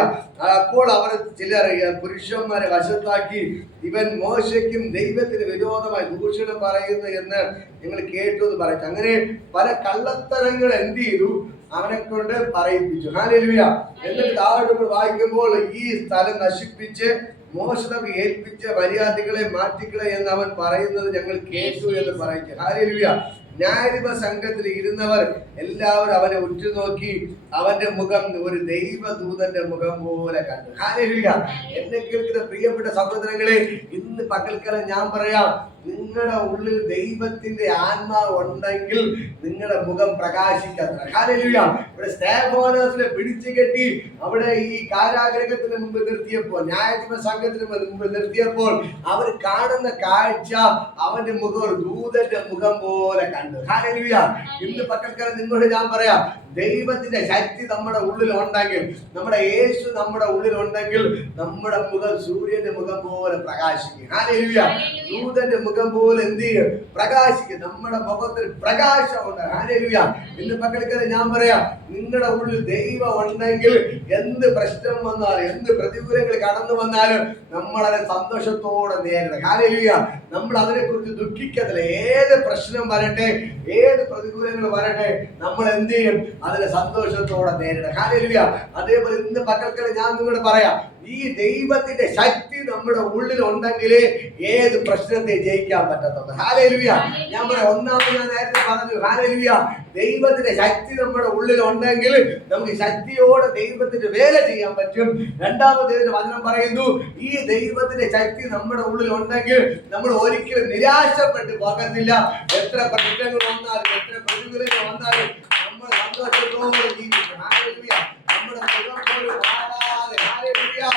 അപ്പോൾ അവർ ചിലർ പുരുഷന്മാരെ വശത്താക്കി, ഇവൻ മോശയ്ക്കും ദൈവത്തിന് വിരോധമായി ദൂഷണം പറയുന്നു എന്ന് നിങ്ങൾ കേട്ടു എന്ന് പറയും. അങ്ങനെ പല കള്ളത്തരങ്ങൾ എന്ത് ചെയ്തു? അവനെ കൊണ്ട് പറയിപ്പിച്ചു. ഹല്ലേലൂയ. എന്നിട്ട് താഴോട്ട് വായിക്കുമ്പോൾ ഈ സ്ഥലം നശിപ്പിച്ച് മോശം ഏൽപ്പിച്ച മര്യാദകളെ മാറ്റിക്കളെ എന്ന് അവൻ പറയുന്നത് ഞങ്ങൾ കേട്ടു എന്ന് പറയിച്ചു. ഹല്ലേലൂയ. ന്യായാധിപ സംഘത്തിൽ ഇരുന്നവർ എല്ലാവരും അവനെ ഉറ്റുനോക്കി അവന്റെ മുഖം ഒരു ദൈവദൂതന്റെ മുഖം പോലെ കണ്ടു. ഹല്ലേലൂയ. എന്നെ കേൾക്കുന്ന പ്രിയപ്പെട്ട സഹോദരങ്ങളെ, ഇന്ന് പകൽക്കാലം ഞാൻ പറയാം, നിങ്ങളുടെ ഉള്ളിൽ ദൈവത്തിന്റെ ആത്മാവ് ഉണ്ടെങ്കിൽ നിങ്ങളുടെ മുഖം പ്രകാശിക്കാത്ത. ഹല്ലേലൂയ. ഇവിടെ സ്തേഫാനോസിനെ പിടിച്ചു കെട്ടി അവിടെ ഈ കാരാഗൃഹത്തിന് മുമ്പ് നിർത്തിയപ്പോൾ, ന്യായാധിപ സംഘത്തിന് മുമ്പ് നിർത്തിയപ്പോൾ അവർ കാണുന്ന കാഴ്ച അവന്റെ മുഖം ഒരു ദൂതന്റെ മുഖം പോലെ കണ്ടു. ഹല്ലേലൂയ. ഇന്ന് പകൽക്കാലം നിങ്ങളോട് ഞാൻ പറയാം, ദൈവത്തിന്റെ ശക്തി നമ്മുടെ ഉള്ളിൽ ഉണ്ടെങ്കിൽ, നമ്മുടെ യേശു നമ്മുടെ ഉള്ളിൽ ഉണ്ടെങ്കിൽ നമ്മുടെ മുഖം സൂര്യന്റെ മുഖം പോലെ പ്രകാശിക്കും. ഹല്ലേലൂയ. ദൂതന്റെ മുഖം പോലെ എന്ത് ചെയ്യും? പ്രകാശിക്കും. നമ്മുടെ മുഖത്തിൽ പ്രകാശമുണ്ട്. ഹല്ലേലൂയ. ഇന്ന് പകൽക്കാലം ഞാൻ പറയാം, നിങ്ങളുടെ ഉള്ളിൽ ദൈവം ഉണ്ടെങ്കിൽ എന്ത് പ്രശ്നം വന്നാലും എന്ത് പ്രതികൂലങ്ങൾ കടന്നു വന്നാലും നമ്മളതിനെ സന്തോഷത്തോടെ നേരിടും. ഹല്ലേലൂയ. നമ്മൾ അതിനെ കുറിച്ച് ദുഃഖിക്കത്തില്ല. ഏത് പ്രശ്നം വരട്ടെ, ഏത് പ്രതികൂലങ്ങൾ വരട്ടെ, നമ്മൾ എന്ത് ചെയ്യും? അതിനെ സന്തോഷത്തോടെ നേരിടും. ഹല്ലേലൂയ. അതേപോലെ ഇന്ന് പകൽക്കാലം ഞാൻ നിങ്ങളോട് പറയാം, ഈ ദൈവത്തിന്റെ ശക്തി നമ്മുടെ ഉള്ളിൽ ഉണ്ടെങ്കിൽ ഏത് പ്രശ്നത്തെ ജയിക്കാൻ പറ്റത്തുള്ളൂ. ഹല്ലേലൂയ. ഞാൻ പറയാം, ഒന്നാമത് ഞാൻ നേരത്തെ പറഞ്ഞു, ഹല്ലേലൂയ, ദൈവത്തിന്റെ ശക്തി നമ്മുടെ ഉള്ളിൽ ഉണ്ടെങ്കിൽ നമുക്ക് ശക്തിയോടെ ദൈവത്തിന്റെ വേല ചെയ്യാൻ പറ്റും. രണ്ടാമത്തേതിന് വചനം പറയുന്നു, ഈ ദൈവത്തിന്റെ ശക്തി നമ്മുടെ ഉള്ളിൽ ഉണ്ടെങ്കിൽ നമ്മൾ ഒരിക്കലും നിരാശപ്പെട്ടു പോകത്തില്ല. എത്ര പ്രശ്നങ്ങൾ വന്നാലും എത്ര പ്രതികൂലങ്ങൾ വന്നാലും നമ്മൾ സന്തോഷത്തോടെ ജീവിക്കും. ഹല്ലേലൂയ. നമ്മുടെ മുഖം പോലും മാറാതെ. ഹല്ലേലൂയ.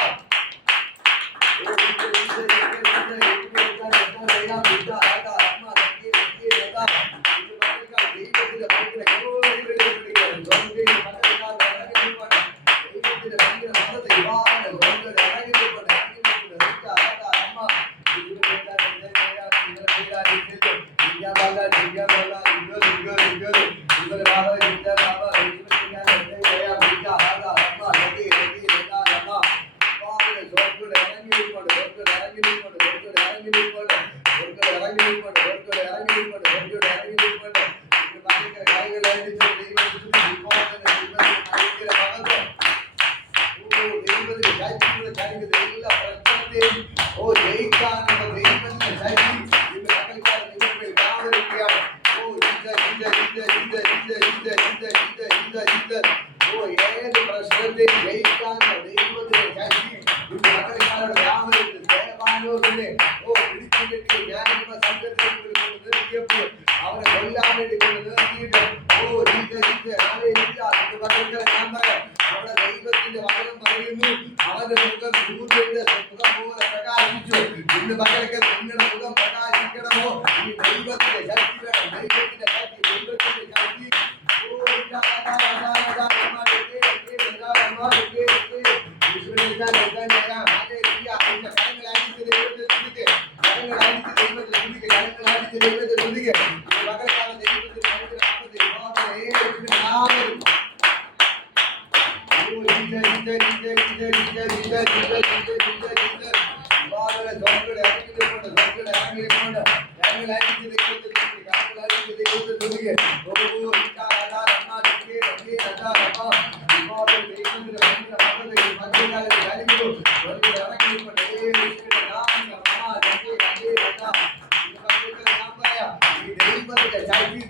ചൊല്ലുക. പകൽക്കാലം ദൈവത്തിന്റെ അനുഗ്രഹത്തിൽ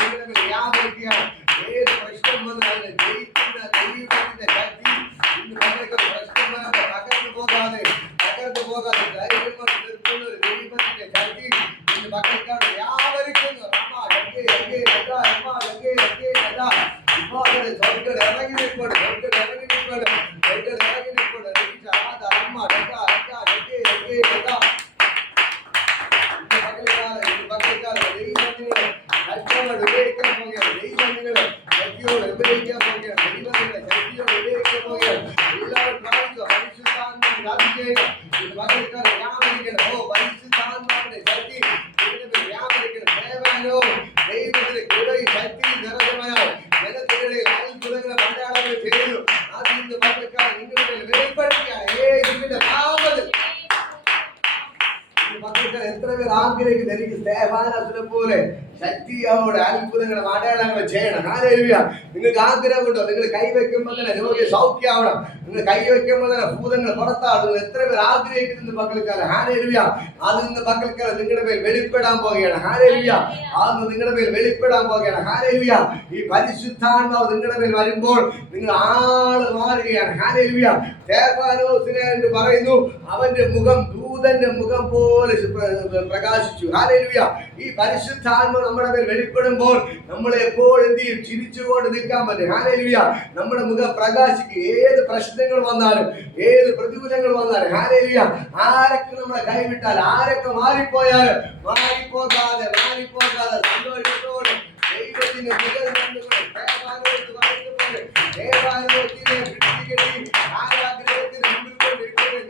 യേശുവിന്റെ നാമത്തിൽ ഏത് പ്രശ്നം വന്നാലും ജയിക്കുന്ന ദൈവത്തിന്റെ ശക്തി ഇന്ന് നമ്മൾക്ക് പ്രശ്നം വരുമ്പോൾ തകർന്നു പോകാതെ ധൈര്യമായി നിർത്തുന്ന ഒരു ദൈവത്തിന്റെ ശക്തി ഇന്ന് മക്കൾക്കാണ് വ്യാപരിക്കുന്നു. ഇറങ്ങി നിൽക്കൊണ്ട് എത്ര പേർ ആഗ്രഹിക്കുന്നു എനിക്ക് സ്തേഫാനസിനെ പോലെ ശക്തിയോടെ അത്ഭുതങ്ങളും അടയാളങ്ങളും ചെയ്യണം. ഹല്ലേലൂയ. നിങ്ങൾക്ക് ആഗ്രഹമുണ്ടോ? നിങ്ങൾ കൈവയ്ക്കുമ്പോൾ തന്നെ രോഗി സൗഖ്യമാവണം, നിങ്ങൾ കൈവയ്ക്കുമ്പോൾ തന്നെ ഭൂതങ്ങൾ പുറത്താടുന്നു. എത്ര പേർ ആഗ്രഹിക്കുന്നു പകൽക്കാലം? ഹല്ലേലൂയ. അത് ഇന്ന് പകൽക്കാലം നിങ്ങളുടെ മേൽ വെളിപ്പെടാൻ പോവുകയാണ്. ഹല്ലേലൂയ. അന്ന് നിങ്ങളുടെ മേൽ വെളിപ്പെടാൻ പോവുകയാണ്. ഹല്ലേലൂയ. ഈ പരിശുദ്ധാത്മാവ് നിങ്ങളുടെ മേൽ വരുമ്പോൾ നിങ്ങൾ ആള് മാറുകയാണ്. ഹല്ലേലൂയ. സ്തേഫാനോസിനെ എന്ന് പറയുന്നു, അവന്റെ മുഖം ദൂതന്റെ മുഖം പോലെ പ്രകാശിച്ചു. ഹല്ലേലൂയ. ഈ പരിശുദ്ധാത്മാവ് നമ്മുടെ മേൽ വെളിപ്പെടുമ്പോൾ നമ്മൾ എപ്പോഴും എന്ത് ചെയ്യും? ചിരിച്ചുകൊണ്ട് നിൽക്കാൻ പറ്റും. ഹല്ലേലൂയ. നമ്മുടെ മുഖം പ്രകാശിക്കും. ഏത് പ്രശ്നങ്ങൾ വന്നാലും ഏത് പ്രതികൂലങ്ങൾ വന്നാലും ഹല്ലേലൂയ. ആരൊക്കെ നമ്മളെ കൈവിട്ടാൽ ആരൊക്കെ മാറിപ്പോയാലും മാറിപ്പോകാതെ സന്തോഷത്തോടെ ദൈവത്തിന്റെ മുഖം കണ്ടുകൊണ്ട് ദേവാലയത്തിനെ കാരാഗ്രഹത്തിന് മുമ്പിൽ കൊണ്ടിരിക്കട്ടെ,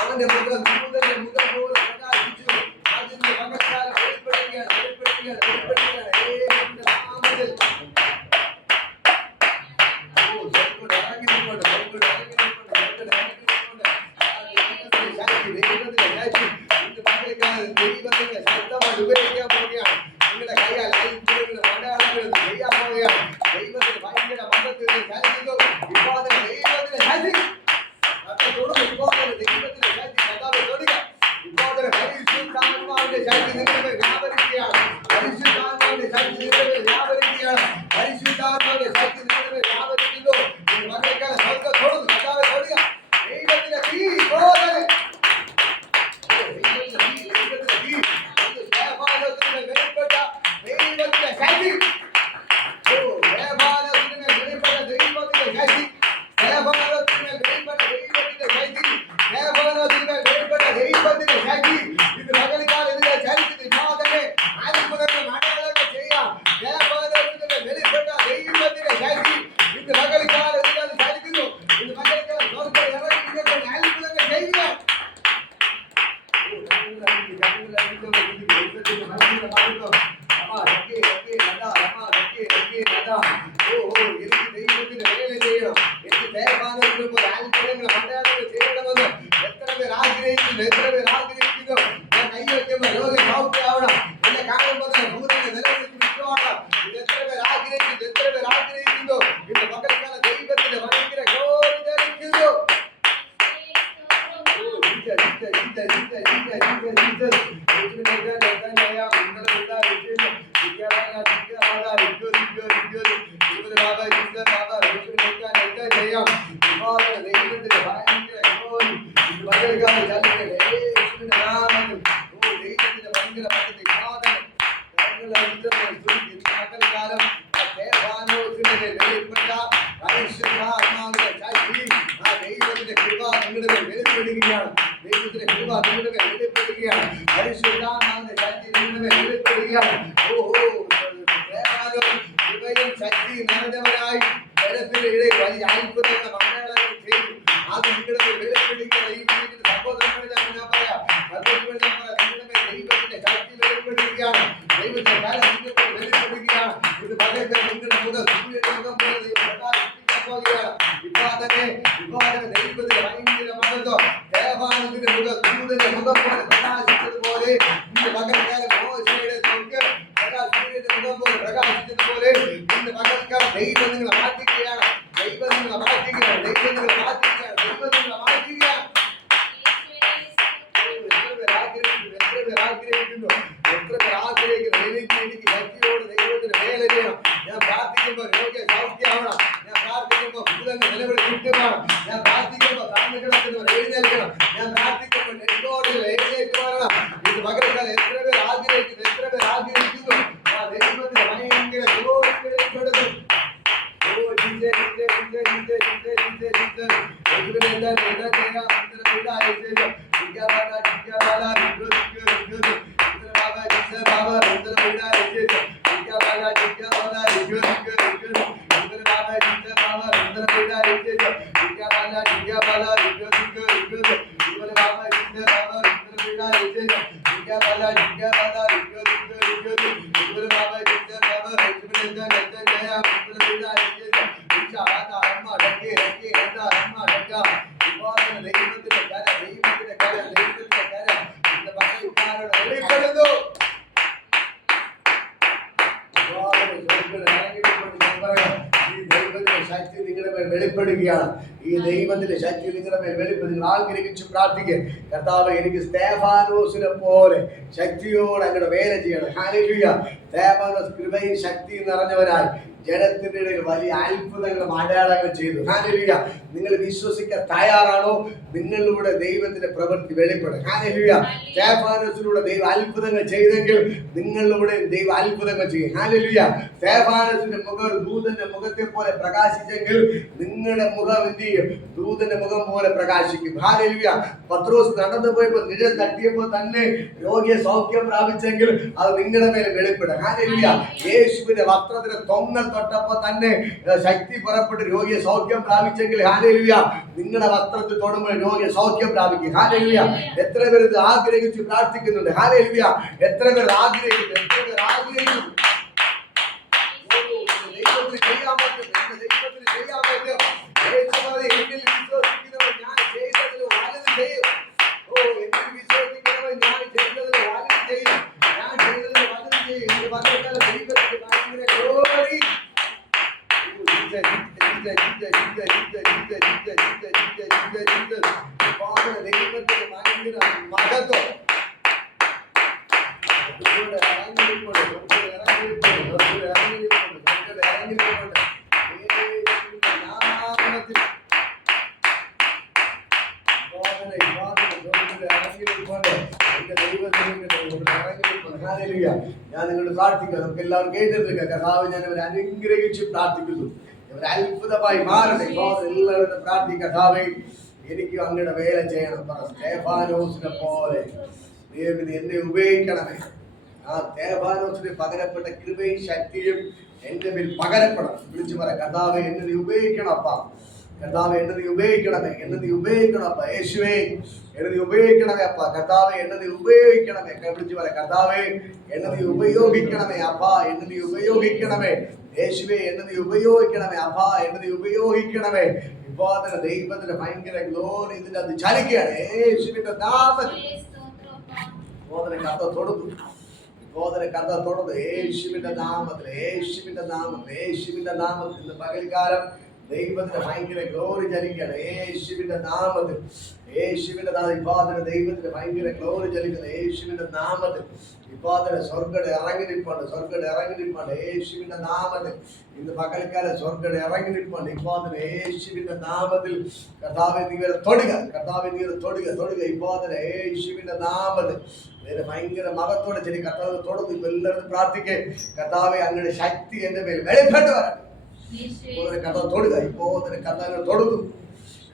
അവന്റെ മുഖം ദൂതന്റെ മുഖം പോലെ പ്രകാശിച്ചു. അതിന്റെ പകൽക്കാലം വെളിപ്പെടുകയാണ്. ദൈവത്തിന്റെ ശബ്ദമായി ഉപയോഗിക്കാൻ പോവുകയാണ്. നിങ്ങളുടെ കൈയാൽ അത്ഭുതങ്ങളും അടയാളങ്ങളും ചെയ്യാൻ പോവുകയാണ്. ദൈവത്തിന് ഭയങ്കര മതത്തിൽ ചലിക്കുന്നു. ഇപ്പോൾ ദൈവത്തിന്റെ ശക്തി പരിശുദ്ധാത്മാവിന്റെ ശക്തി നിങ്ങളുടെ വ്യാപരിക്കുകയാണ്. പരിശുദ്ധാത്മാവിന്റെ ശക്തി നിങ്ങളുടെ വ്യാപരിക്കുകയാണ്. പരിശുദ്ധാത്മാവിന്റെ ശക്തി നിങ്ങളുടെ വ്യാപരിക്കുന്നു. മക്കളെക്കാൾ സ്വർഗ്ഗം തൊടുന്നു. കർത്താവേ തൊടുക. ദൈവത്തിന്റെ തീ പോലെ വെളിപ്പെട്ട ദൈവത്തിന്റെ ശക്തി ഇത് മകൾക്കാലം ഇതിന്റെ ചരിത്രത്തിൽ തന്നെ അത്ഭുതങ്ങൾ അടയാളങ്ങൾ ചെയ്യാം. വെളിപ്പെട്ട ദൈവത്തിന്റെ ശക്തി ഇത് മകൾക്കാലം ഇതിനകത്ത് ചലിക്കുന്നു. ഇത് മകൾക്കാലം സ്വർഗ്ഗം ഇറങ്ങി അത്ഭുതങ്ങൾ ചെയ്യാം. എനിക്ക് ദൈവത്തിന്റെ വേല ചെയ്യണം, എനിക്ക് ദേവാലയത്തിൽ പോലെ അത്ഭുതങ്ങൾ അടയാളങ്ങൾ ചെയ്യണമെന്ന് എത്ര പേർ ആഗ്രഹിക്കുന്നു? ഞാൻ കൈവയ്ക്കുമ്പോൾ രോഗം സൗഖ്യമാവണം, എന്നെ കാണുമ്പോൾ തന്നെ ഭൂതങ്ങൾ നിലവിളിച്ച് വിട്ടുപോകണം. ഇത് എത്ര പേർ ആഗ്രഹിക്കുന്നു? ഇന്ന് പകൽക്കാലം ദൈവത്തിന്റെ ഭയങ്കര ഗ്ലോറി ധരിക്കുന്നു. ശക്തി നിറഞ്ഞവരായി ജനത്തിനിടെ വലിയ അത്ഭുതങ്ങൾ മണ്ഡലങ്ങൾ ചെയ്തു. അത് നിങ്ങളുടെ വെളിപ്പെടുത്തുന്ന ഈ സഹോദരങ്ങളെ ഞാൻ പറയാം. സ്തേഫാനോസിന്റെ മുഖം ദൂതന്റെ മുഖം പോലെ പ്രകാശിച്ചതുപോലെ ഇന്ന് പകൽക്കാലം മോശയുടെ തൊക്ക് സൂര്യന്റെ മുഖം പോലെ പ്രകാശിച്ചതുപോലെ ഇന്ന് പകൽക്കാലം ദൈവം നിങ്ങളെ മാറ്റുകയാണ്. ദൈവം നിങ്ങളെ മാറ്റുകയാണ്. ദൈവം നിങ്ങളെ മാറ്റുകയാണ്. ദൈവം നിങ്ങളെ മാറ്റുകയാണ്. എനിക്ക് ശക്തിയോട് ദൈവത്തിന് വേല ചെയ്യണം. ഞാൻ പ്രാർത്ഥിക്കുമ്പോൾ രോഗിയെ സൗഖ്യമാവണം. ഞാൻ പ്രാർത്ഥിക്കുമ്പോൾ ഭൂതങ്ങൾ നിലവിളി കിട്ടുകയാണ്. ഞാൻ പ്രാർത്ഥിക്കുമ്പോൾ താഴ്ന്നു കിടക്കുന്നവർ എഴുന്നേൽക്കണം. ഞാൻ പ്രാർത്ഥിക്കുമ്പോൾ നെല്ലോടുകൾ എഴുന്നേറ്റ് വരണം. ഇത് പകരക്കാലം എത്ര പേർ ആഗ്രഹിക്കുന്നു, എത്ര പേർ ആഗ്രഹിക്കുന്നു. ആ ദൈവത്തിന് ഭയങ്കര വെളിപ്പെടുന്നു. ശക്തി നിങ്ങളുടെ മേൽ വെളിപ്പെടുകയാണ്. ഈ ദൈവത്തിന്റെ ശക്തി നിങ്ങളുടെ മേൽ വെളിപ്പെടുക. ആഗ്രഹിച്ചു പ്രാർത്ഥിക്കുക. കർത്താവ് എനിക്ക് സ്തേഫാനോസിനെ പോലെ ശക്തിയോടെ അങ്ങയുടെ വേല ചെയ്യണം. ഹല്ലേലൂയ. സ്തേഫാനോസ് കൃപയും ശക്തി നിറഞ്ഞവനായി ജനത്തിന്റെ ഇടയിൽ വലിയ അത്ഭുതങ്ങളും അടയാളങ്ങൾ ചെയ്തു. ഹല്ലേലൂയ. നിങ്ങൾ വിശ്വസിക്കാൻ തയ്യാറാണോ? നിങ്ങളിലൂടെ ദൈവത്തിന്റെ പ്രവൃത്തി വെളിപ്പെടും. ഹല്ലേലൂയ. സ്തേഫാനോസിലൂടെ ദൈവം അത്ഭുതങ്ങൾ ചെയ്തെങ്കിൽ നിങ്ങളിലൂടെ ദൈവം അത്ഭുതങ്ങൾ ചെയ്യും. ഹല്ലേലൂയ. സ്തേഫാനോസിന്റെ മുഖം ദൂതന്റെ മുഖത്തെ പോലെ പ്രകാശിച്ചെങ്കിൽ നിങ്ങളുടെ മുഖം എന്ത് ചെയ്യും? ദൂതന്റെ മുഖം പോലെ പ്രകാശിക്കും. ഹല്ലേലൂയ. പത്രോസ് നടന്നു പോയപ്പോൾ നിഴൽ തട്ടിയപ്പോൾ തന്നെ രോഗിയെ സൗഖ്യം പ്രാപിച്ചെങ്കിൽ അത് നിങ്ങളുടെ മേലെ വെളിപ്പെടും. ഹല്ലേലൂയ. യേശുവിന്റെ വസ്ത്രത്തിന് തൊങ്ങൽ തൊട്ടപ്പോൾ തന്നെ ശക്തി പുറപ്പെട്ട് രോഗിയെ സൗഖ്യം പ്രാപിച്ചെങ്കിൽ ഹല്ലേലൂയ നിങ്ങളുടെ വസ്ത്രത്തിൽ തൊടുമ്പോൾ രോഗിയെ സൗഖ്യം പ്രാപിക്കും. ഹല്ലേലൂയ. എത്ര പേർ ഇത് ആഗ്രഹിച്ച് പ്രാർത്ഥിക്കുന്നുണ്ട്? ഹല്ലേലൂയ. എത്ര പേർ ആഗ്രഹിക്കുന്നു? എത്ര പേർ ആഗ്രഹിക്കുന്നു? ദൈവത്തിന് ചെയ്യാൻ പറ്റും. ദൈവത്തിന് ചെയ്യാൻ പറ്റും. എന്നിൽ വിശ്വസിക്കുന്നവർ ഞാൻ ചെയ്തതിൽ വലുത് ചെയ്യും. എന്നിൽ വിശ്വസിക്കുന്നവർ ഞാൻ ചെയ്തതിൽ വലുത് ചെയ്യും. ഞാൻ ചെയ്തതിൽ വലുത് ചെയ്യും. ദൈവത്തിന് ഭയങ്കര ഗ്ലോറി. ദൈവത്തിന് ഭയങ്കര മഹത്വം. ഞാൻ നിങ്ങളുടെ പ്രാർത്ഥിക്കുക. നമുക്ക് എല്ലാവരും കേട്ടിട്ടില്ല. കർത്താവ് ഞാൻ അവരെ അനുഗ്രഹിച്ച് പ്രാർത്ഥിക്കുന്നു. അവരെ അത്ഭുതമായി മാറട്ടെ. എല്ലാവരും പ്രാർത്ഥിക്കുക. കർത്താവേ എനിക്ക് അങ്ങയുടെ വേല ചെയ്യണം. സ്തേഫാനോസിനെ പോലെ ദൈവം എന്നെ ഉപയോഗിക്കണമേ. ആ സ്തേഫാനോസിന് പകരപ്പെട്ട കൃപയും ശക്തിയും എന്റെ മേൽ പകരപ്പെടണം. വിളിച്ചു പറ, കർത്താവേ എന്നെ നീ ഉപയോഗിക്കണം. അപ്പ കർത്താവേ എന്നെ നീ ഉപയോഗിക്കണമേ. എന്നെ നീ ഉപയോഗിക്കണം അപ്പ. യേശുവേ എന്നെ നീ ഉപയോഗിക്കണമേ അപ്പ. കർത്താവേ എന്നെ നീ ഉപയോഗിക്കണമേ. വിളിച്ചു പറ, കർത്താവേ എന്നെ നീ ഉപയോഗിക്കണമേ അപ്പ. എന്നെ നീ ഉപയോഗിക്കണമേ. യേശുവേ എന്നെ നീ ഉപയോഗിക്കണമേ അപ്പ. എന്നെ നീ ഉപയോഗിക്കണമേ. ഇപ്പോ തന്നെ ദൈവത്തിന്റെ ഭയങ്കര ഗ്ലോറി ഇതിന്റെ അത് ചലിക്കുകയാണ്. യേശുവിന്റെ നാമത്തിൽ കഥ തൊടുന്നു. കഥ തൊടുന്നു. യേശുവിന്റെ നാമത്തിൽ, യേശുവിന്റെ നാമത്തിൽ, യേശുവിന്റെ നാമത്തിൽ ഇന്ന് പകൽക്കാലം ദൈവത്തിന്റെ ഭയങ്കര ഗ്ലോറി ചലിക്കുകയാണ്. യേശുവിന്റെ നാമത്തിൽ, യേശുവിന്റെ നാമത്തിൽ ദൈവത്തിന്റെ ഭയങ്കര ഗ്ലോറി ചലിക്കുന്നത്. യേശുവിന്റെ നാമത്തിൽ ഇപ്പാതിന് സ്വർഗ്ഗം ഇറങ്ങി നിൽപ്പുണ്ട്. സ്വർഗ്ഗം ഇറങ്ങി നിൽപ്പുണ്ട്. യേശുവിന്റെ നാമത്തിൽ ഇന്ന് പകൽക്കാലം സ്വർഗ്ഗം ഇറങ്ങി നിൽപ്പുണ്ട്. ഇപ്പാതിന് യേശുവിന്റെ നാമത്തിൽ കർത്താവേ നീവരെ തൊടുക. കർത്താവേ നീവരെ തൊടുക. ഇപ്പാതിന് യേശുവിന്റെ നാമത്തിൽ ഭയങ്കര മകത്തോടെ ചെറിയ കർത്താവ് തൊടുന്നു. ഇപ്പൊ എല്ലാവരും പ്രാർത്ഥിക്കേ. കർത്താവെ അങ്ങയുടെ ശക്തി എന്റെ മേൽ വെളിപ്പെട്ട് വരണം. കഥ തൊടുക. ഇപ്പോ കർത്താവിനെ തൊടുന്നു.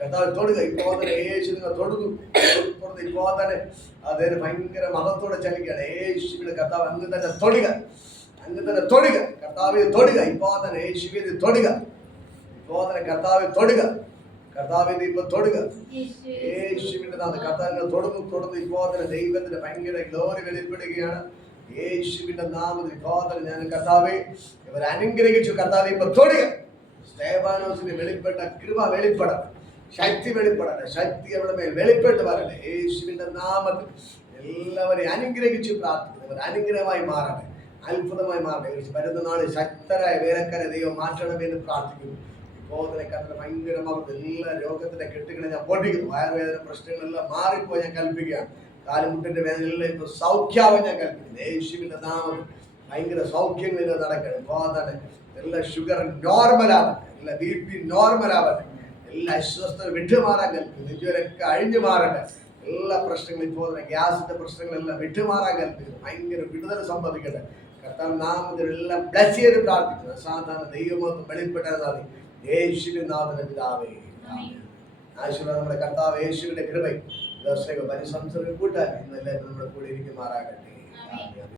കർത്താവ് തൊടുക. ഇപ്പോ യേശു നിങ്ങൾ തൊടുന്നു. ഇപ്പോ തന്നെ അദ്ദേഹം ഭയങ്കര മഹത്തോടെ ചലിക്കുകയാണ്. യേശുവിന്റെ കർത്താവ് അങ്ങ് തന്നെ തൊടുക. അങ്ങ് തന്നെ തൊടുക. കർത്താവെ തൊടുക. ഇപ്പോ തന്നെ യേശുവിനെ തൊടുക. ഇപ്പോ തന്നെ കർത്താവെ തൊടുക. കർത്താവിന്റെ ഇപ്പൊ തൊടുക. യേശുവിന്റെ കർത്താവിനെ തൊടുന്നു. ഇപ്പോ തന്നെ ദൈവത്തിന്റെ ഭയങ്കര ഗ്ലോറി വെളിപ്പെടുകയാണ്. യേശുവിന്റെ നാമത്തിൽ ഫാദർ ഞാൻ കർത്താവെ ഇവരെ അനുഗ്രഹിച്ചു. കർത്താവെ ഇപ്പൊ തൊടുക. സ്തേഫാനോസിന് വെളിപ്പെട്ട കൃപ വെളിപ്പെടാം. ശക്തി വെളിപ്പെടട്ടെ. ശക്തി അവരുടെ മേൽ വെളിപ്പെട്ട് വരട്ടെ. യേശുവിന്റെ നാമത്തിൽ എല്ലാവരെയും അനുഗ്രഹിച്ച് പ്രാർത്ഥിക്കുന്നവർ അനുഗ്രഹമായി മാറട്ടെ, അത്ഭുതമായി മാറട്ടെ. വരുന്ന നാള് ശക്തരായ വേലക്കാരെ ദൈവം മാറ്റണമെന്ന് പ്രാർത്ഥിക്കുന്നു. ബോധനക്കാരുടെ ഭയങ്കരമാകുന്ന എല്ലാ രോഗത്തിന്റെ കെട്ടുകളെ ഞാൻ പൊട്ടിക്കുന്നു. വയറുവേദന പ്രശ്നങ്ങളെല്ലാം മാറിപ്പോയി ഞാൻ കൽപ്പിക്കുകയാണ്. കാലുമുട്ടിന്റെ വേദനകളിൽ ഇപ്പൊ സൗഖ്യാവാൻ ഞാൻ കൽപ്പിക്കുന്നു. യേശുവിന്റെ നാമത്തിൽ ഭയങ്കര സൗഖ്യങ്ങൾ നടക്കണം. ബോധന എല്ലാ ഷുഗർ നോർമലാവട്ടെ, എല്ലാ BP നോർമലാവട്ടെ, എല്ലാ അസ്വസ്ഥത വിട്ടുമാറാൻ കൽപ്പിക്കുന്നു. നെഞ്ചുവരൊക്കെ അഴിഞ്ഞു മാറട്ടെ. എല്ലാ പ്രശ്നങ്ങളും ഇപ്പോൾ ഗ്യാസിന്റെ പ്രശ്നങ്ങളെല്ലാം വിട്ടുമാറാൻ കൽപ്പിക്കുന്നു. ഭയങ്കര വിടുതൽ സംഭവിക്കട്ടെ. കർത്താവ് നാമത്തിൽ എല്ലാം ബ്ലസ് ചെയ്ത് പ്രാർത്ഥിക്കുന്നു. സാധാരണ ദൈവമൊന്നും വെളിപ്പെട്ടാൽ മതി. യേശുവിൻ നാമത്തിലെ പിതാവേ, ആശീർവാദം. നമ്മുടെ കർത്താവ് യേശുവിന്റെ കൃപയും പരിസംസർഗം കൂട്ടാൻ ഇന്നെല്ലാം നമ്മുടെ കൂടെ ഇരിക്കുമാറാകട്ടെ.